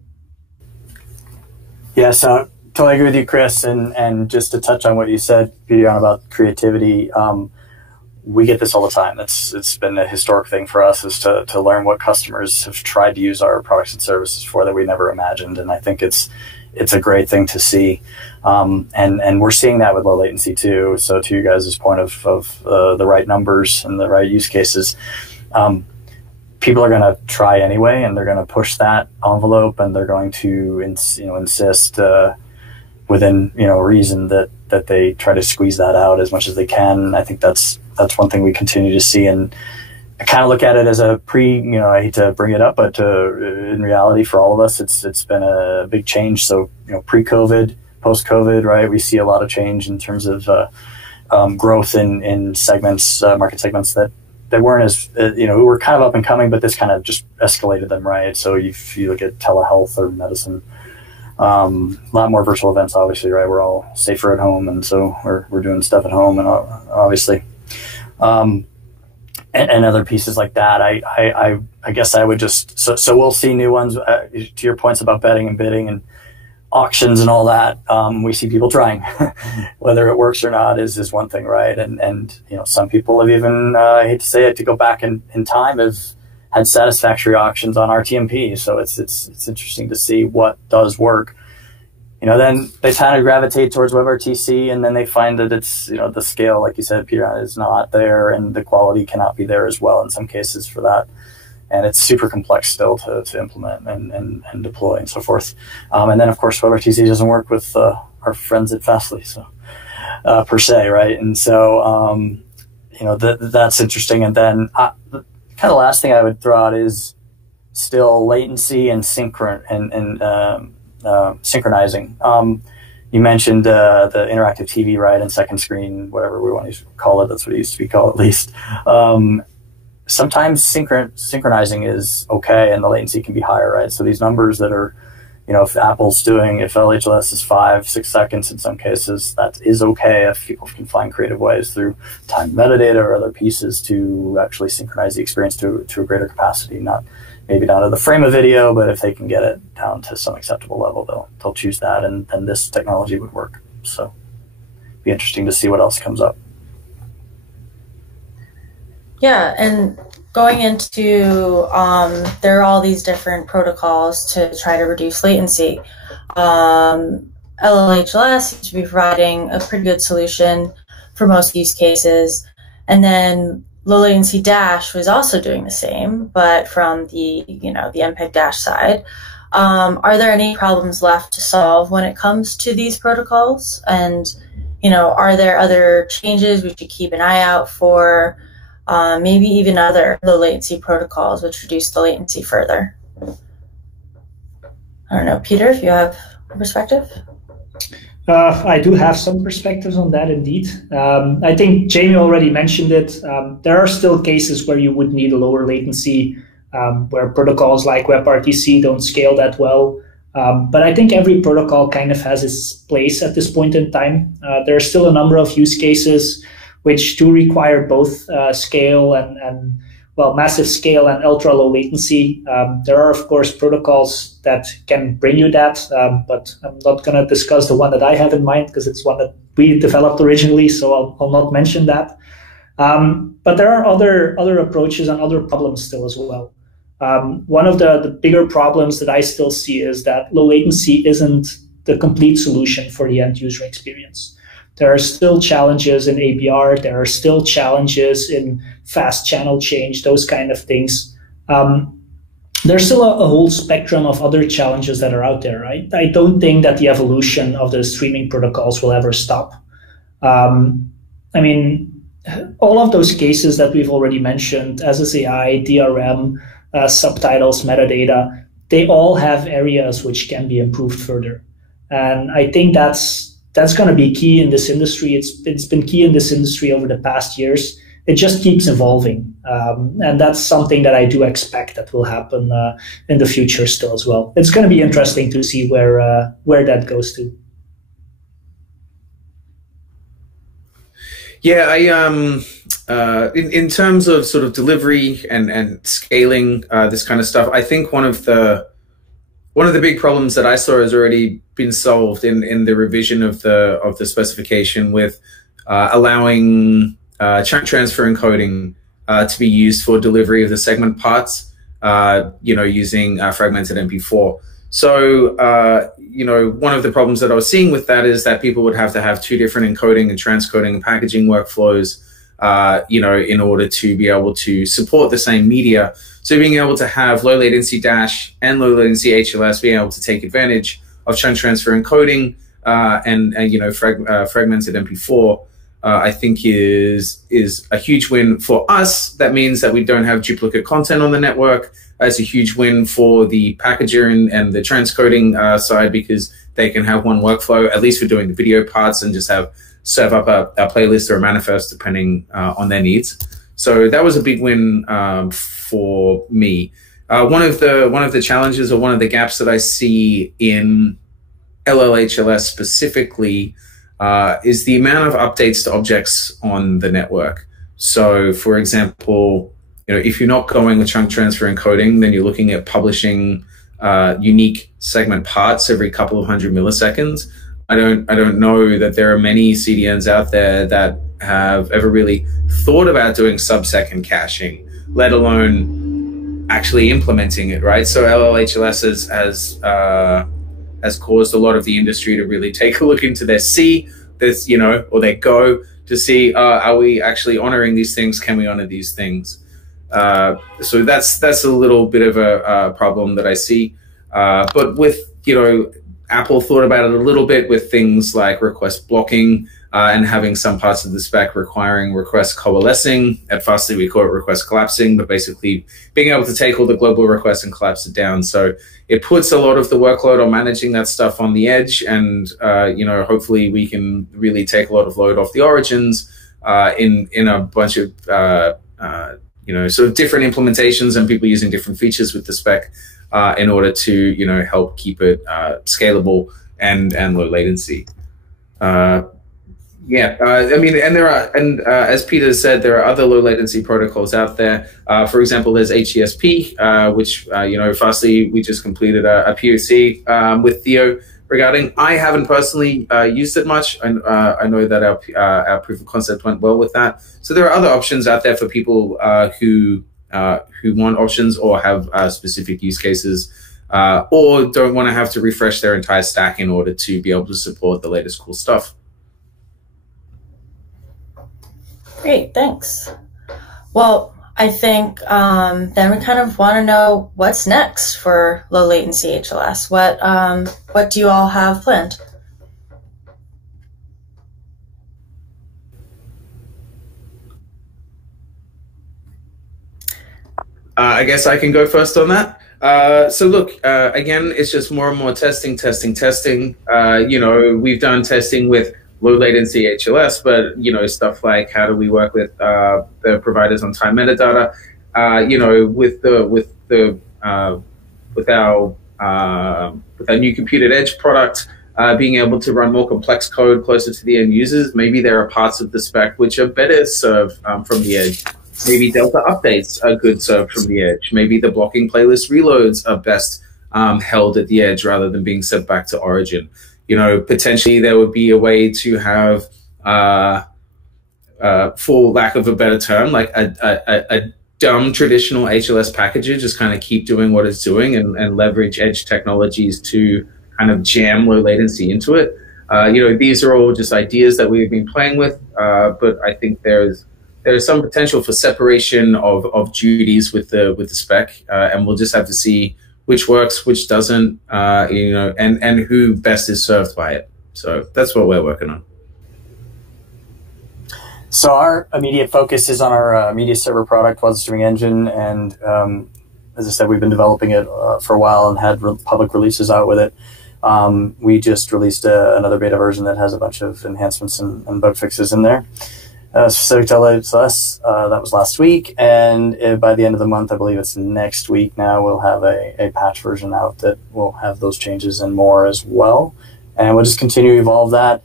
Yeah, so totally agree with you, Chris. And just to touch on what you said, Peter, about creativity, we get this all the time. It's been a historic thing for us, is to learn what customers have tried to use our products and services for that we never imagined. And I think it's a great thing to see. And we're seeing that with low latency too. So to you guys' point of the right numbers and the right use cases, people are going to try anyway, and they're going to push that envelope, and they're going to insist within reason that they try to squeeze that out as much as they can. I think that's one thing we continue to see, and I kind of look at it as a I hate to bring it up, but in reality for all of us, it's been a big change. So pre-COVID, post-COVID, right, we see a lot of change in terms of growth in segments, market segments that weren't as we were kind of up and coming, but this kind of just escalated them, right? So if you look at telehealth or medicine, a lot more virtual events, obviously, right? We're all safer at home, and so we're doing stuff at home, and obviously, and other pieces like that. I guess I would just so we'll see new ones. To your points about betting and bidding and auctions and all that, we see people trying. Whether it works or not is one thing, right? And some people have even, I hate to say it, to go back in time, have had satisfactory auctions on RTMP. So it's interesting to see what does work. Then they kind of gravitate towards WebRTC, and then they find that it's, the scale, like you said, Peter, is not there, and the quality cannot be there as well in some cases for that. And it's super complex still to implement and deploy and so forth. And then, of course, WebRTC doesn't work with our friends at Fastly, so per se, right? And so, that's interesting. And then kind of last thing I would throw out is still latency and synchronizing. You mentioned the interactive TV, right, and second screen, whatever we want to call it. That's what it used to be called, at least. Sometimes synchronizing is okay, and the latency can be higher, right? So these numbers that are, if LL HLS is 5-6 seconds in some cases, that is okay if people can find creative ways through time metadata or other pieces to actually synchronize the experience to a greater capacity, not maybe down to the frame of video, but if they can get it down to some acceptable level, they'll choose that, and this technology would work. So it'd be interesting to see what else comes up. Yeah, and going into, there are all these different protocols to try to reduce latency. LL HLS seems to be providing a pretty good solution for most use cases. And then low latency dash was also doing the same, but from the MPEG dash side. Are there any problems left to solve when it comes to these protocols? And, are there other changes we should keep an eye out for? Maybe even other low latency protocols which reduce the latency further? I don't know, Peter, if you have a perspective? I do have some perspectives on that, indeed. I think Jamie already mentioned it. There are still cases where you would need a lower latency, where protocols like WebRTC don't scale that well. But I think every protocol kind of has its place at this point in time. There are still a number of use cases which do require both scale and massive scale and ultra low latency. There are, of course, protocols that can bring you that, but I'm not going to discuss the one that I have in mind because it's one that we developed originally, so I'll not mention that. But there are other approaches and other problems still as well. One of the bigger problems that I still see is that low latency isn't the complete solution for the end user experience. There are still challenges in ABR. There are still challenges in fast channel change, those kind of things. There's still a whole spectrum of other challenges that are out there, right? I don't think that the evolution of the streaming protocols will ever stop. I mean, all of those cases that we've already mentioned, SSAI, DRM, subtitles, metadata, they all have areas which can be improved further. And I think that's going to be key in this industry. It's been key in this industry over the past years. It just keeps evolving. And that's something that I do expect that will happen in the future still as well. It's going to be interesting to see where that goes to. Yeah, in terms of sort of delivery and scaling this kind of stuff, I think one of the big problems that I saw has already been solved in the revision of the specification with allowing chunk transfer encoding to be used for delivery of the segment parts, using fragmented MP4. So, one of the problems that I was seeing with that is that people would have to have two different encoding and transcoding and packaging workflows, in order to be able to support the same media. So being able to have low latency dash and low latency HLS, being able to take advantage of chunk transfer encoding and fragmented MP4, I think is a huge win for us. That means that we don't have duplicate content on the network. It's a huge win for the packager and the transcoding side, because they can have one workflow, at least for doing the video parts, and just serve up a playlist or a manifest depending on their needs. So that was a big win for me. One of the challenges, or one of the gaps that I see in LL HLS specifically is the amount of updates to objects on the network. So, for example, if you're not going with chunk transfer encoding, then you're looking at publishing unique segment parts every couple of 100 milliseconds. I don't know that there are many CDNs out there that have ever really thought about doing sub-second caching, let alone actually implementing it, right? So LLHLS has caused a lot of the industry to really take a look into their C, or their Go, to see, are we actually honoring these things? Can we honor these things? So that's a little bit of a problem that I see. But with, Apple thought about it a little bit with things like request blocking and having some parts of the spec requiring request coalescing. At Fastly, we call it request collapsing, but basically being able to take all the global requests and collapse it down. So it puts a lot of the workload on managing that stuff on the edge. And, hopefully we can really take a lot of load off the origins in a bunch of, sort of different implementations and people using different features with the spec. In order to, help keep it scalable and low latency. And as Peter said, there are other low latency protocols out there. For example, there's HESP, which, Fastly, we just completed a POC with Theo regarding. I haven't personally used it much. I know that our proof of concept went well with that. So there are other options out there for people who want options or have specific use cases or don't want to have to refresh their entire stack in order to be able to support the latest cool stuff. Great, thanks. Well, I think then we kind of want to know what's next for low latency HLS. What do you all have planned? I guess I can go first on that. So look, again, it's just more and more testing. We've done testing with low latency HLS, but stuff like how do we work with the providers on time metadata, with our new computed edge product, being able to run more complex code closer to the end users. Maybe there are parts of the spec which are better served from the edge. Maybe Delta updates are good served from the edge. Maybe the blocking playlist reloads are best held at the edge rather than being sent back to origin. Potentially there would be a way to have, for lack of a better term, like a dumb traditional HLS packager, just kind of keep doing what it's doing and leverage edge technologies to kind of jam low latency into it. These are all just ideas that we've been playing with, but I think there's some potential for separation of duties with the spec, and we'll just have to see which works, which doesn't, and who best is served by it. So that's what we're working on. So our immediate focus is on our media server product, WOWZA Streaming Engine, and as I said, we've been developing it for a while and had public releases out with it. We just released another beta version that has a bunch of enhancements and bug fixes in there. Specific to LL HLS, that was last week, and by the end of the month, I believe it's next week now, we'll have a patch version out that will have those changes and more as well. And we'll just continue to evolve that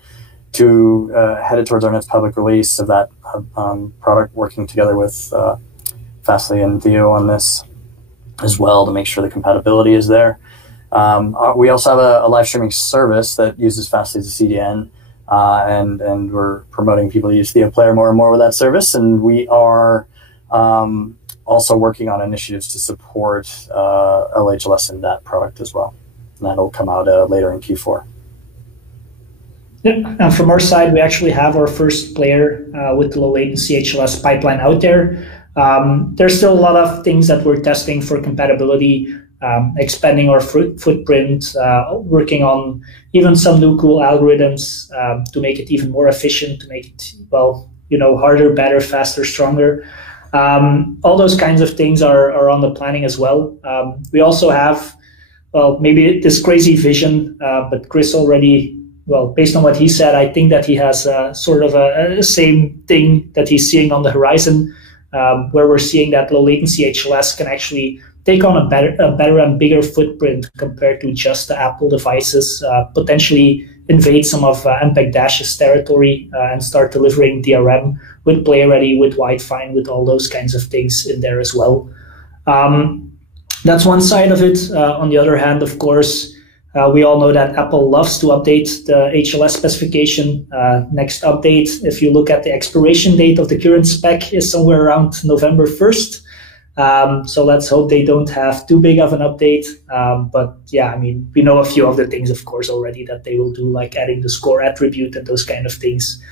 to headed towards our next public release of that product, working together with Fastly and Theo on this as well to make sure the compatibility is there. We also have a live streaming service that uses Fastly as a CDN. And we're promoting people to use THEOPlayer more and more with that service. And we are also working on initiatives to support LL HLS in that product as well. And that'll come out later in Q4. Yeah, and from our side, we actually have our first player with the low latency HLS pipeline out there. There's still a lot of things that we're testing for compatibility, expanding our footprint, working on even some new cool algorithms to make it even more efficient, to make it, harder, better, faster, stronger. All those kinds of things are on the planning as well. We also have, maybe this crazy vision, but Chris already, based on what he said, I think that he has sort of a same thing that he's seeing on the horizon, where we're seeing that low latency HLS can actually take on a better and bigger footprint compared to just the Apple devices, potentially invade some of MPEG-Dash's territory and start delivering DRM with Play Ready, with Widefine, with all those kinds of things in there as well. That's one side of it. On the other hand, of course, we all know that Apple loves to update the HLS specification. Next update, if you look at the expiration date of the current spec, is somewhere around November 1st. So let's hope they don't have too big of an update. But yeah, we know a few of the things, of course, already that they will do, like adding the score attribute and those kind of things.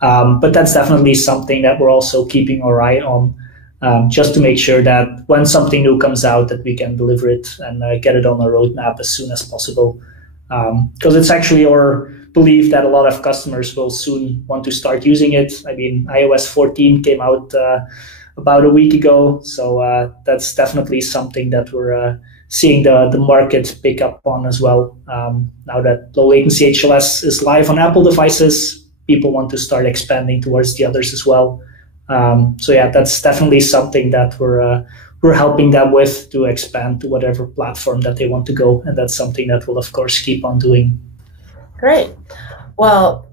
But that's definitely something that we're also keeping our eye on, just to make sure that when something new comes out, that we can deliver it and get it on our roadmap as soon as possible. Because it's actually our belief that a lot of customers will soon want to start using it. iOS 14 came out about a week ago, so that's definitely something that we're seeing the market pick up on as well. Now that low latency HLS is live on Apple devices, people want to start expanding towards the others as well. So yeah, that's definitely something that we're helping them with, to expand to whatever platform that they want to go, and that's something that we'll of course keep on doing. Great. Well,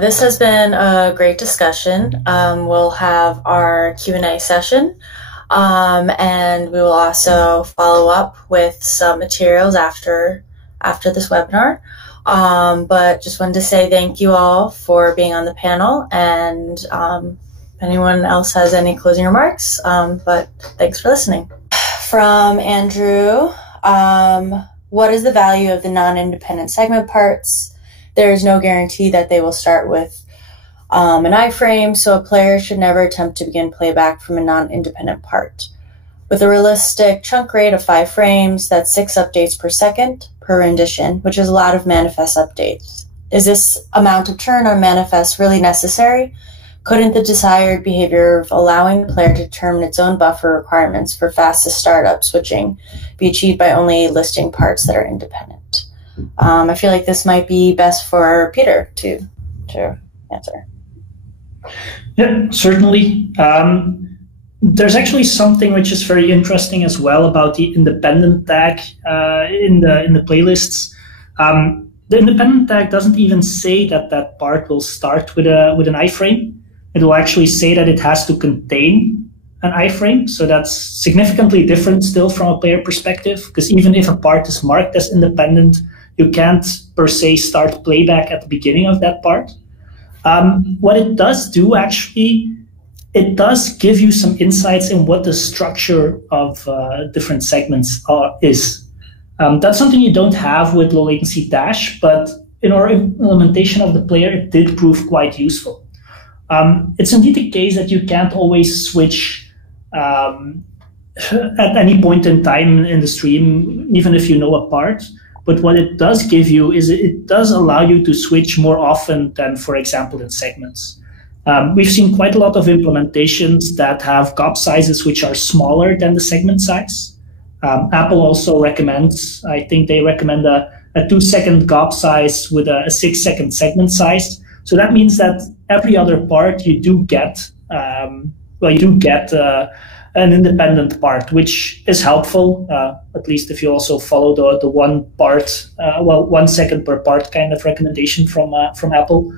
this has been a great discussion. We'll have our Q&A session, and we will also follow up with some materials after this webinar. But just wanted to say thank you all for being on the panel, and if anyone else has any closing remarks, but thanks for listening. From Andrew, what is the value of the non-independent segment parts? There is no guarantee that they will start with an iframe, so a player should never attempt to begin playback from a non-independent part. With a realistic chunk rate of 5 frames, that's 6 updates per second per rendition, which is a lot of manifest updates. Is this amount of churn on manifest really necessary? Couldn't the desired behavior of allowing the player to determine its own buffer requirements for fastest startup switching be achieved by only listing parts that are independent? I feel like this might be best for Peter to answer. Yeah, certainly. There's actually something which is very interesting as well about the independent tag in the playlists. The independent tag doesn't even say that that part will start with an iframe. It will actually say that it has to contain an iframe. So that's significantly different still from a player perspective, because even if a part is marked as independent, you can't per se start playback at the beginning of that part. What it does do actually, it does give you some insights in what the structure of different segments is. That's something you don't have with low latency dash, but in our implementation of the player, it did prove quite useful. It's indeed the case that you can't always switch at any point in time in the stream, even if you know a part. But what it does give you is it does allow you to switch more often than, for example, in segments. We've seen quite a lot of implementations that have GOP sizes which are smaller than the segment size. Apple also recommends, I think they recommend a 2-second GOP size with a 6-second segment size. So that means that every other part you do get, an independent part, which is helpful, at least if you also follow the 1 part, 1 second per part kind of recommendation from Apple.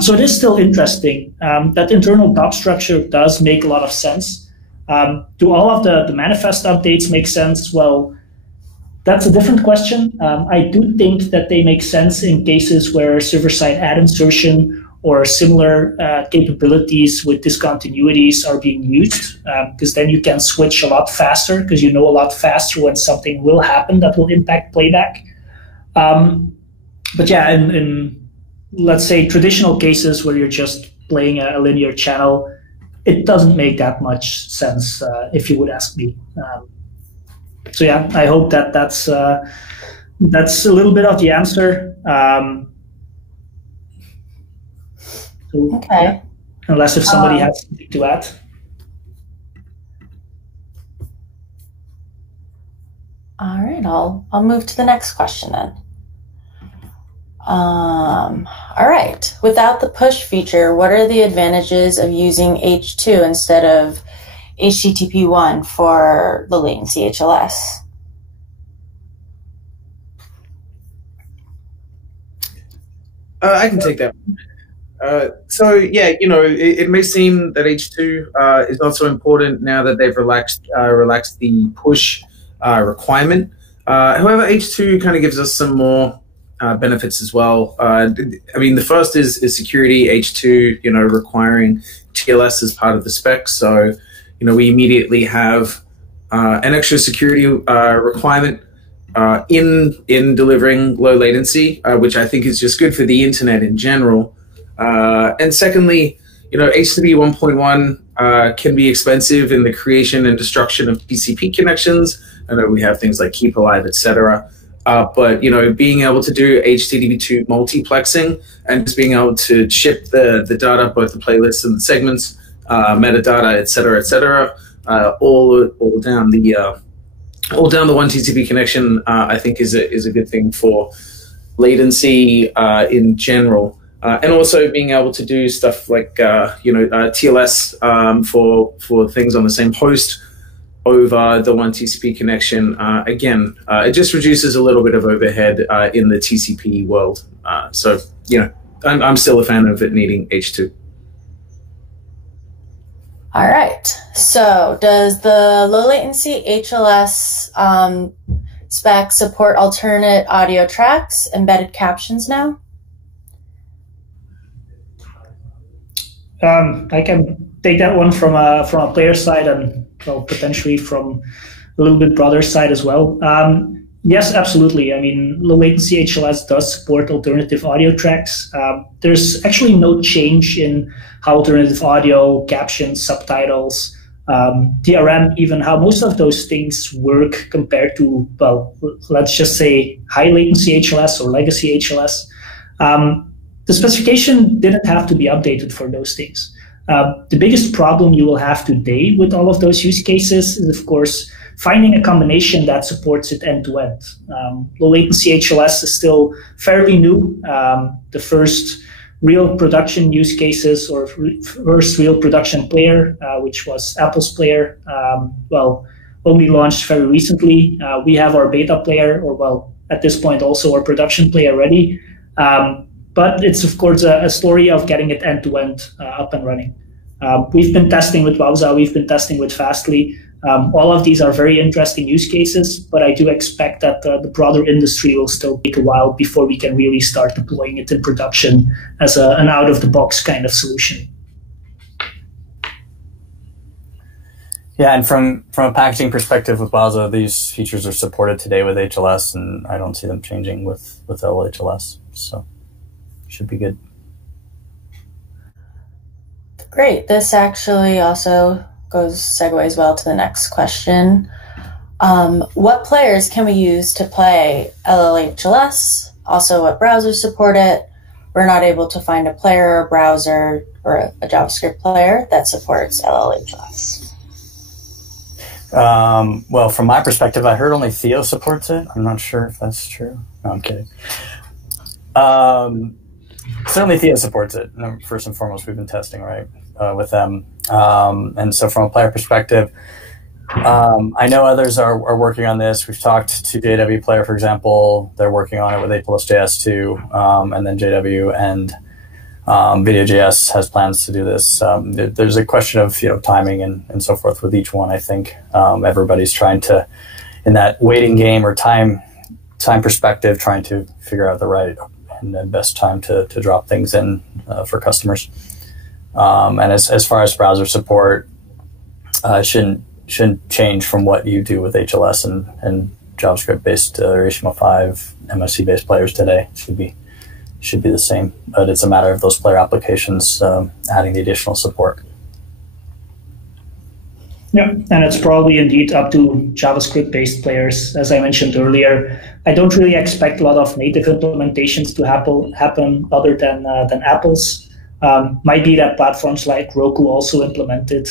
So it is still interesting. That internal GOP structure does make a lot of sense. Do all of the manifest updates make sense? Well, that's a different question. I do think that they make sense in cases where server-side ad insertion or similar capabilities with discontinuities are being used, because then you can switch a lot faster, because you know a lot faster when something will happen that will impact playback. But yeah, in let's say traditional cases where you're just playing a linear channel, it doesn't make that much sense, if you would ask me. So yeah, I hope that's a little bit of the answer. So, okay. Yeah, unless if somebody has something to add. All right, I'll move to the next question then. All right, without the push feature, what are the advantages of using H2 instead of HTTP1 for low latency HLS? I can take that. So yeah, it may seem that H2 is not so important now that they've relaxed the push requirement. However, H2 kind of gives us some more benefits as well. I mean, the first is security. H2, requiring TLS as part of the spec. So, we immediately have an extra security requirement in delivering low latency, which I think is just good for the internet in general. And secondly, HTTP 1.1 can be expensive in the creation and destruction of TCP connections. I know we have things like Keep Alive, etc. But being able to do HTTP2 multiplexing and just being able to ship the data, both the playlists and the segments, metadata, etc., all down the 1 TCP connection, I think is a good thing for latency in general. And also being able to do stuff like TLS for things on the same host over the 1 TCP connection. Again, it just reduces a little bit of overhead in the TCP world. So I'm still a fan of it needing H2. All right. So does the low latency HLS spec support alternate audio tracks, embedded captions now? I can take that one from a player side and potentially from a little bit broader side as well. Yes, absolutely. I mean, low latency HLS does support alternative audio tracks. There's actually no change in how alternative audio, captions, subtitles, DRM, even how most of those things work compared to, well, let's just say high latency HLS or legacy HLS. The specification didn't have to be updated for those things. The biggest problem you will have today with all of those use cases is, of course, finding a combination that supports it end-to-end. Low latency HLS is still fairly new. The first real production use cases or first real production player, which was Apple's player, well, only launched very recently. We have our beta player, or well, at this point also our production player ready. But it's of course a story of getting it end-to-end up and running. We've been testing with WOWZA, we've been testing with Fastly. All of these are very interesting use cases, but I do expect that the broader industry will still take a while before we can really start deploying it in production as an out-of-the-box kind of solution. Yeah, and from a packaging perspective with WOWZA, these features are supported today with HLS, and I don't see them changing with LL HLS, so should be good. Great. This actually also segues well to the next question. What players can we use to play LL HLS? Also, what browsers support it? We're not able to find a player or browser or a JavaScript player that supports LL HLS. Well, from my perspective, I heard only Theo supports it. I'm not sure if that's true. No, I'm kidding. Certainly Theo supports it. First and foremost, we've been testing, right, with them. And so from a player perspective, I know others are working on this. We've talked to JWPlayer, for example. They're working on it with A+JS too. And then JW and Video.js has plans to do this. There's a question of timing and so forth with each one. I think everybody's trying to, in that waiting game or time perspective, trying to figure out the right and the best time to drop things in for customers. And as far as browser support, shouldn't change from what you do with HLS and JavaScript-based or HTML5 MSC-based players today. Should be the same, but it's a matter of those player applications adding the additional support. Yeah, and it's probably indeed up to JavaScript-based players. As I mentioned earlier, I don't really expect a lot of native implementations to happen other than Apple's. Might be that platforms like Roku also implement it,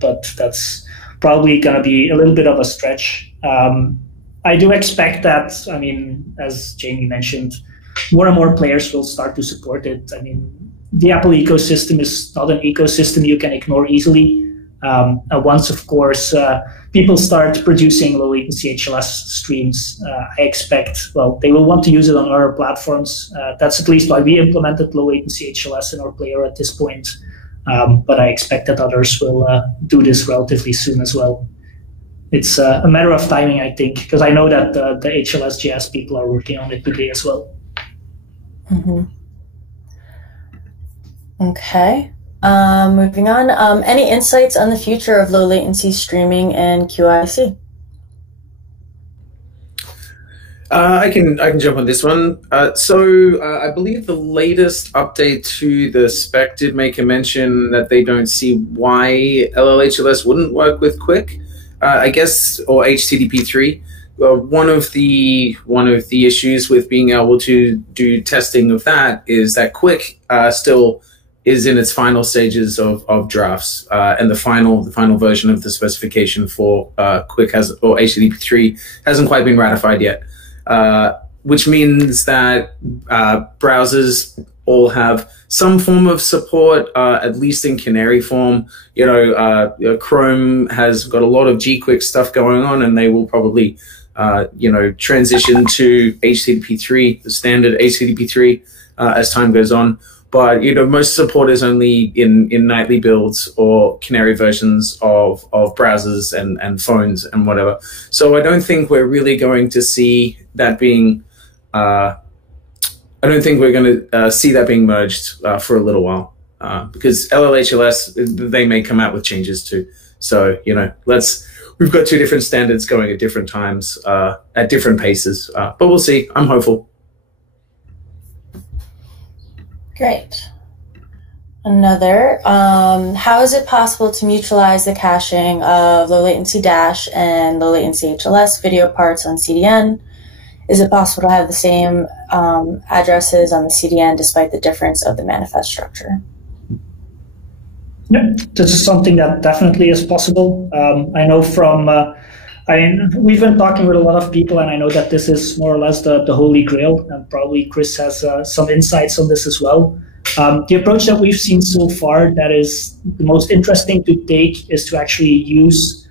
but that's probably going to be a little bit of a stretch. I do expect that, I mean, as Jamie mentioned, more and more players will start to support it. I mean, the Apple ecosystem is not an ecosystem you can ignore easily. Once, of course, people start producing low latency HLS streams, I expect, well, they will want to use it on other platforms. That's at least why we implemented low latency HLS in our player at this point. But I expect that others will do this relatively soon as well. It's a matter of timing, I think, because I know that the HLS.js people are working on it today as well. Mm-hmm. Okay. Moving on. Any insights on the future of low latency streaming and QIC? I can jump on this one. So I believe the latest update to the spec did make a mention that they don't see why LLHLS wouldn't work with QIC, I guess, or HTTP3. One of the issues with being able to do testing of that is that QIC still is in its final stages of drafts, and the final version of the specification for QIC or HTTP3 hasn't quite been ratified yet, which means that browsers all have some form of support, at least in Canary form. Chrome has got a lot of GQuick stuff going on, and they will probably transition to HTTP3, the standard HTTP3, as time goes on. But most support is only in nightly builds or Canary versions of browsers and phones and whatever. So I don't think we're really going to see that being. I don't think we're going to see that being merged for a little while, because LLHLS, they may come out with changes to So, we've got two different standards going at different times, at different paces, but we'll see. I'm hopeful. Great. Another, how is it possible to mutualize the caching of low latency dash and low latency HLS video parts on CDN? Is it possible to have the same addresses on the CDN despite the difference of the manifest structure? Yeah, this is something that definitely is possible. I know from, we've been talking with a lot of people, and I know that this is more or less the holy grail, and probably Chris has some insights on this as well. The approach that we've seen so far that is the most interesting to take is to actually use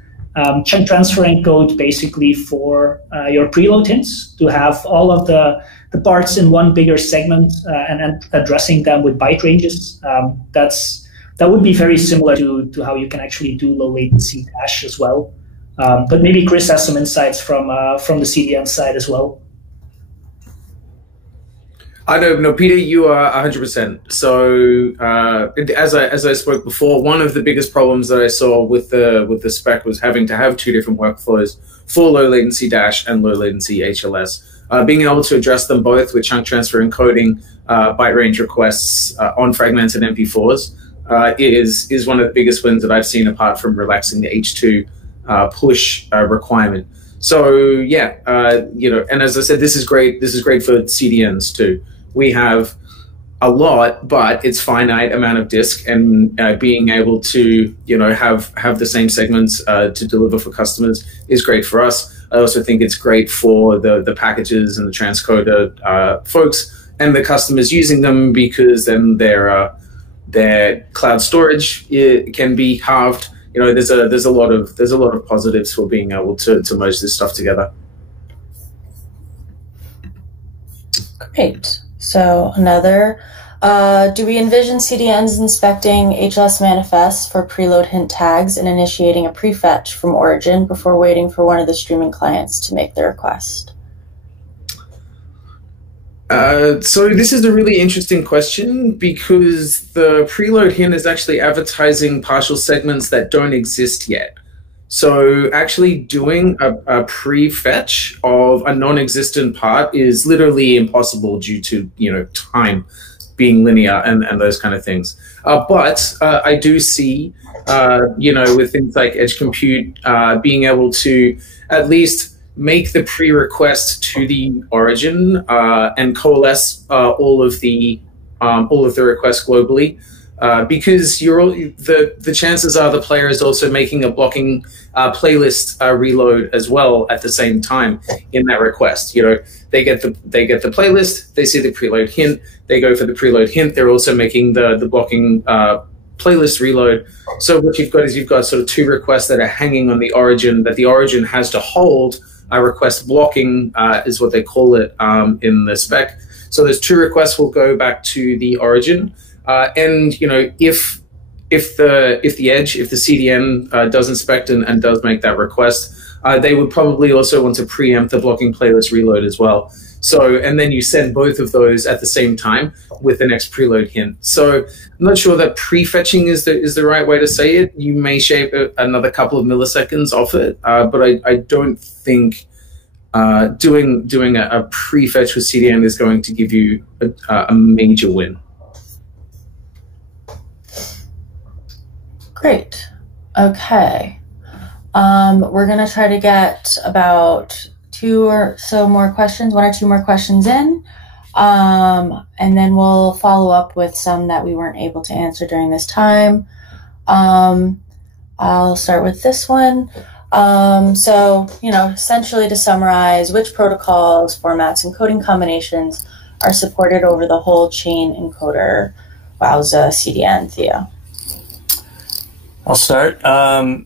chunk transfer encode basically for your preload hints, to have all of the parts in one bigger segment and addressing them with byte ranges. That would be very similar to how you can actually do low latency dash as well. But maybe Chris has some insights from the CDN side as well. I don't know, Peter, you are 100%. So as I spoke before, one of the biggest problems that I saw with the spec was having to have two different workflows for low latency dash and low latency HLS. Being able to address them both with chunk transfer encoding, byte range requests on fragmented MP4s is one of the biggest wins that I've seen, apart from relaxing the H2 push requirement. So yeah, and as I said, this is great. This is great for CDNs too. We have a lot, but it's finite amount of disk, and being able to have the same segments to deliver for customers is great for us. I also think it's great for the packages and the transcoder folks and the customers using them, because then their cloud storage can be halved. There's a lot of positives for being able to merge this stuff together. Great. So another, do we envision CDNs inspecting HLS manifests for preload hint tags and initiating a prefetch from origin before waiting for one of the streaming clients to make the request? So this is a really interesting question, because the preload hint is actually advertising partial segments that don't exist yet. So actually doing a pre-fetch of a non-existent part is literally impossible due to time being linear and those kind of things. But I do see with things like edge compute being able to at least make the pre-request to the origin and coalesce all of the requests globally. Because the chances are the player is also making a blocking playlist reload as well at the same time in that request. They get the playlist, they see the preload hint, they go for the preload hint. They're also making the blocking playlist reload. So what you've got sort of two requests that are hanging on the origin that the origin has to hold. Request blocking is what they call it in the spec. So those two requests will go back to the origin. And if the CDN does inspect and does make that request, they would probably also want to preempt the blocking playlist reload as well. So, and then you send both of those at the same time with the next preload hint. So I'm not sure that prefetching is the right way to say it. You may shave another couple of milliseconds off it, but I don't think doing a prefetch with CDN is going to give you a major win. Great. Okay. We're going to try to get about one or two more questions in, and then we'll follow up with some that we weren't able to answer during this time. I'll start with this one. So, essentially to summarize, which protocols, formats, and coding combinations are supported over the whole chain encoder WOWZA CDN, Theo? I'll start.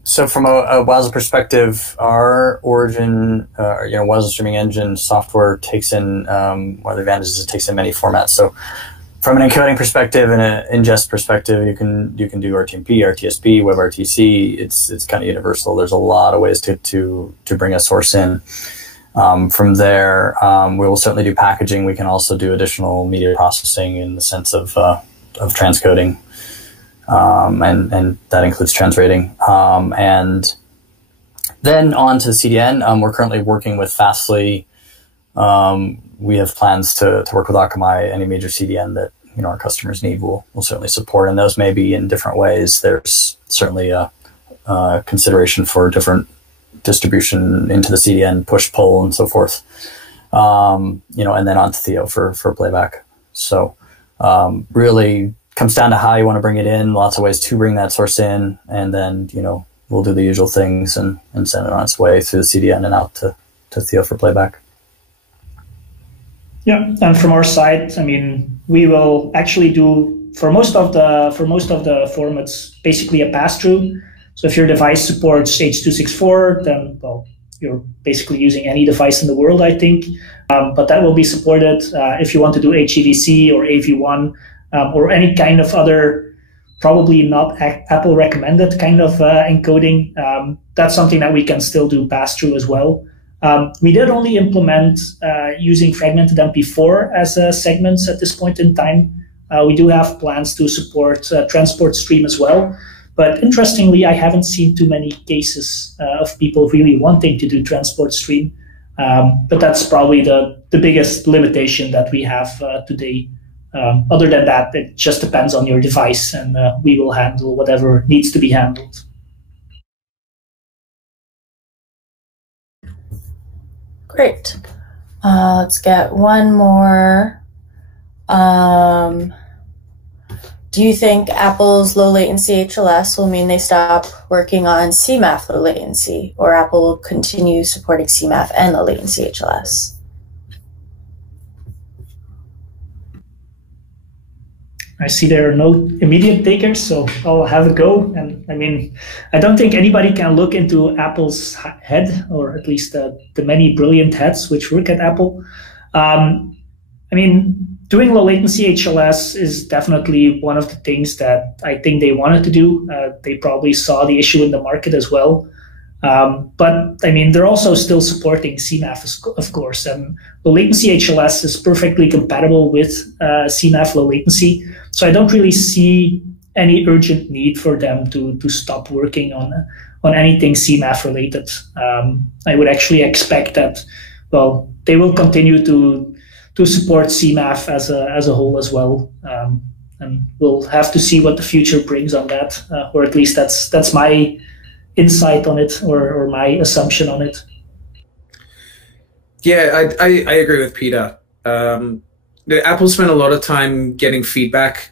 So from a WOWZA perspective, our origin, WOWZA streaming engine software takes in, one of the advantages is it takes in many formats. So from an encoding perspective and an ingest perspective, you can do RTMP, RTSP, WebRTC. It's kind of universal. There's a lot of ways to bring a source in. From there, we will certainly do packaging. We can also do additional media processing in the sense of transcoding. and that includes translating. And then on to CDN. We're currently working with Fastly. We have plans to work with Akamai. Any major CDN that our customers need, we'll certainly support, and those may be in different ways. There's certainly a consideration for different distribution into the CDN, push, pull, and so forth. And then on to Theo for playback. So really comes down to how you want to bring it in. Lots of ways to bring that source in, and then we'll do the usual things and send it on its way through the CDN and out to Theo for playback. Yeah, and from our side, we will actually do for most of the formats basically a pass-through. So if your device supports H.264, then you're basically using any device in the world, I think. But that will be supported if you want to do HEVC or AV1 or any kind of other, probably not Apple recommended kind of encoding. That's something that we can still do pass-through as well. We did only implement using fragmented MP4 as segments at this point in time. We do have plans to support transport stream as well. But interestingly, I haven't seen too many cases of people really wanting to do transport stream. But that's probably the biggest limitation that we have today. Other than that, it just depends on your device, and we will handle whatever needs to be handled. Great. Let's get one more. Do you think Apple's low latency HLS will mean they stop working on CMAF low latency, or Apple will continue supporting CMAF and low latency HLS? I see there are no immediate takers, so I'll have a go. And I don't think anybody can look into Apple's head, or at least the many brilliant heads which work at Apple. Doing low latency HLS is definitely one of the things that I think they wanted to do. They probably saw the issue in the market as well. But they're also still supporting CMAF, of course. And low latency HLS is perfectly compatible with CMAF low latency. So I don't really see any urgent need for them to stop working on anything CMAF related. I would actually expect that, they will continue to support CMAF as a whole as well. And we'll have to see what the future brings on that, or at least that's my insight on it, or my assumption on it. Yeah, I agree with Peter. Apple spent a lot of time getting feedback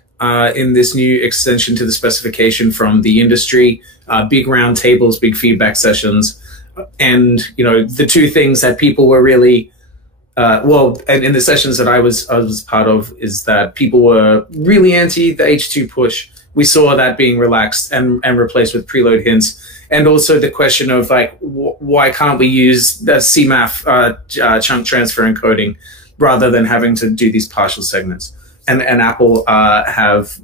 in this new extension to the specification from the industry, big round tables, big feedback sessions. And, the two things that people were really, and in the sessions that I was part of, is that people were really anti the H2 push. We saw that being relaxed and replaced with preload hints. And also the question of why can't we use the CMAF chunk transfer encoding rather than having to do these partial segments? And Apple have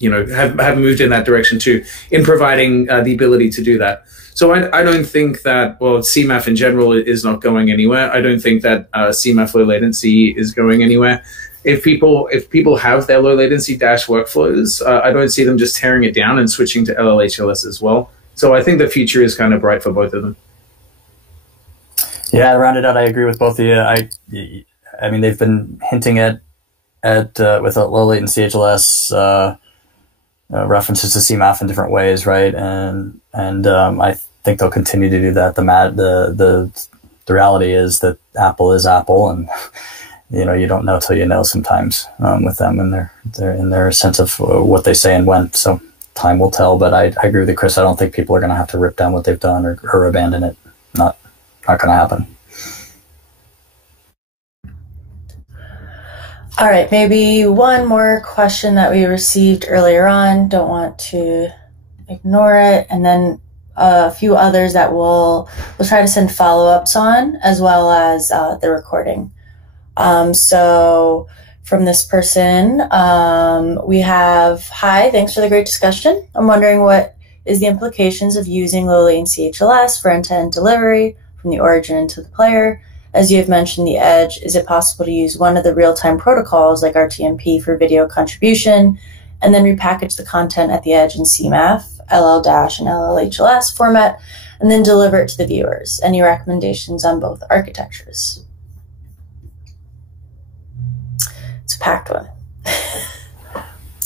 moved in that direction too, in providing the ability to do that. So I don't think that, CMAF in general is not going anywhere. I don't think that CMAF low latency is going anywhere. If people have their low latency dash workflows, I don't see them just tearing it down and switching to LL HLS as well. So I think the future is kind of bright for both of them. Yeah, to round it out, I agree with both of you. They've been hinting at with a low latency HLS references to CMAF in different ways, right? And I think they'll continue to do that. The reality is that Apple is Apple, and you don't know till you know sometimes with them and their sense of what they say and when. So time will tell. But I agree with you, Chris. I don't think people are going to have to rip down what they've done or abandon it. Not going to happen. All right, maybe one more question that we received earlier on. Don't want to ignore it, and then a few others that we'll try to send follow-ups on, as well as the recording. So from this person, we have, hi, thanks for the great discussion. I'm wondering what is the implications of using low latency HLS for end-to-end delivery from the origin to the player. As you have mentioned, the edge, is it possible to use one of the real-time protocols like RTMP for video contribution and then repackage the content at the edge in CMAF, LL- and LL HLS format, and then deliver it to the viewers. Any recommendations on both architectures? It's a packed one.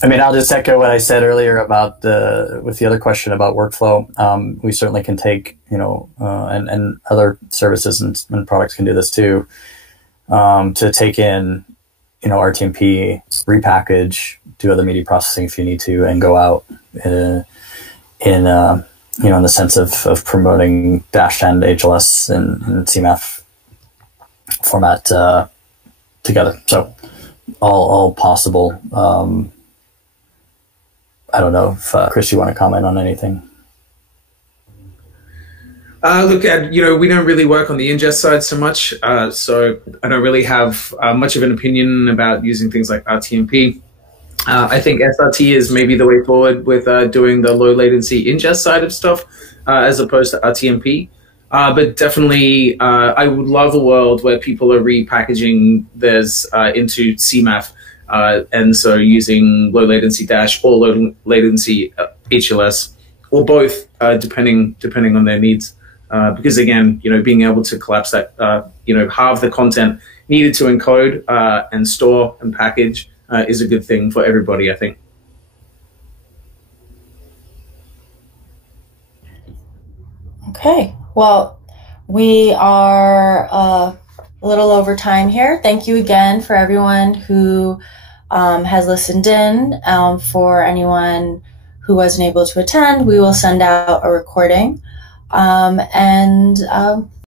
I mean, I'll just echo what I said earlier about with the other question about workflow. We certainly can take, and other services and products can do this too, to take in, RTMP, repackage, do other media processing if you need to, and go out in the sense of promoting dash and HLS and CMAF format together. So all possible. I don't know if Chris, you want to comment on anything? Look, we don't really work on the ingest side so much, so I don't really have much of an opinion about using things like RTMP. I think SRT is maybe the way forward with doing the low latency ingest side of stuff as opposed to RTMP. But definitely, I would love a world where people are repackaging theirs into CMAF. And so using low latency dash or low latency HLS, or both, depending on their needs. Because again, being able to collapse that, halve the content needed to encode and store and package is a good thing for everybody, I think. Okay, well, we are a little over time here. Thank you again for everyone who has listened in. For anyone who wasn't able to attend, we will send out a recording.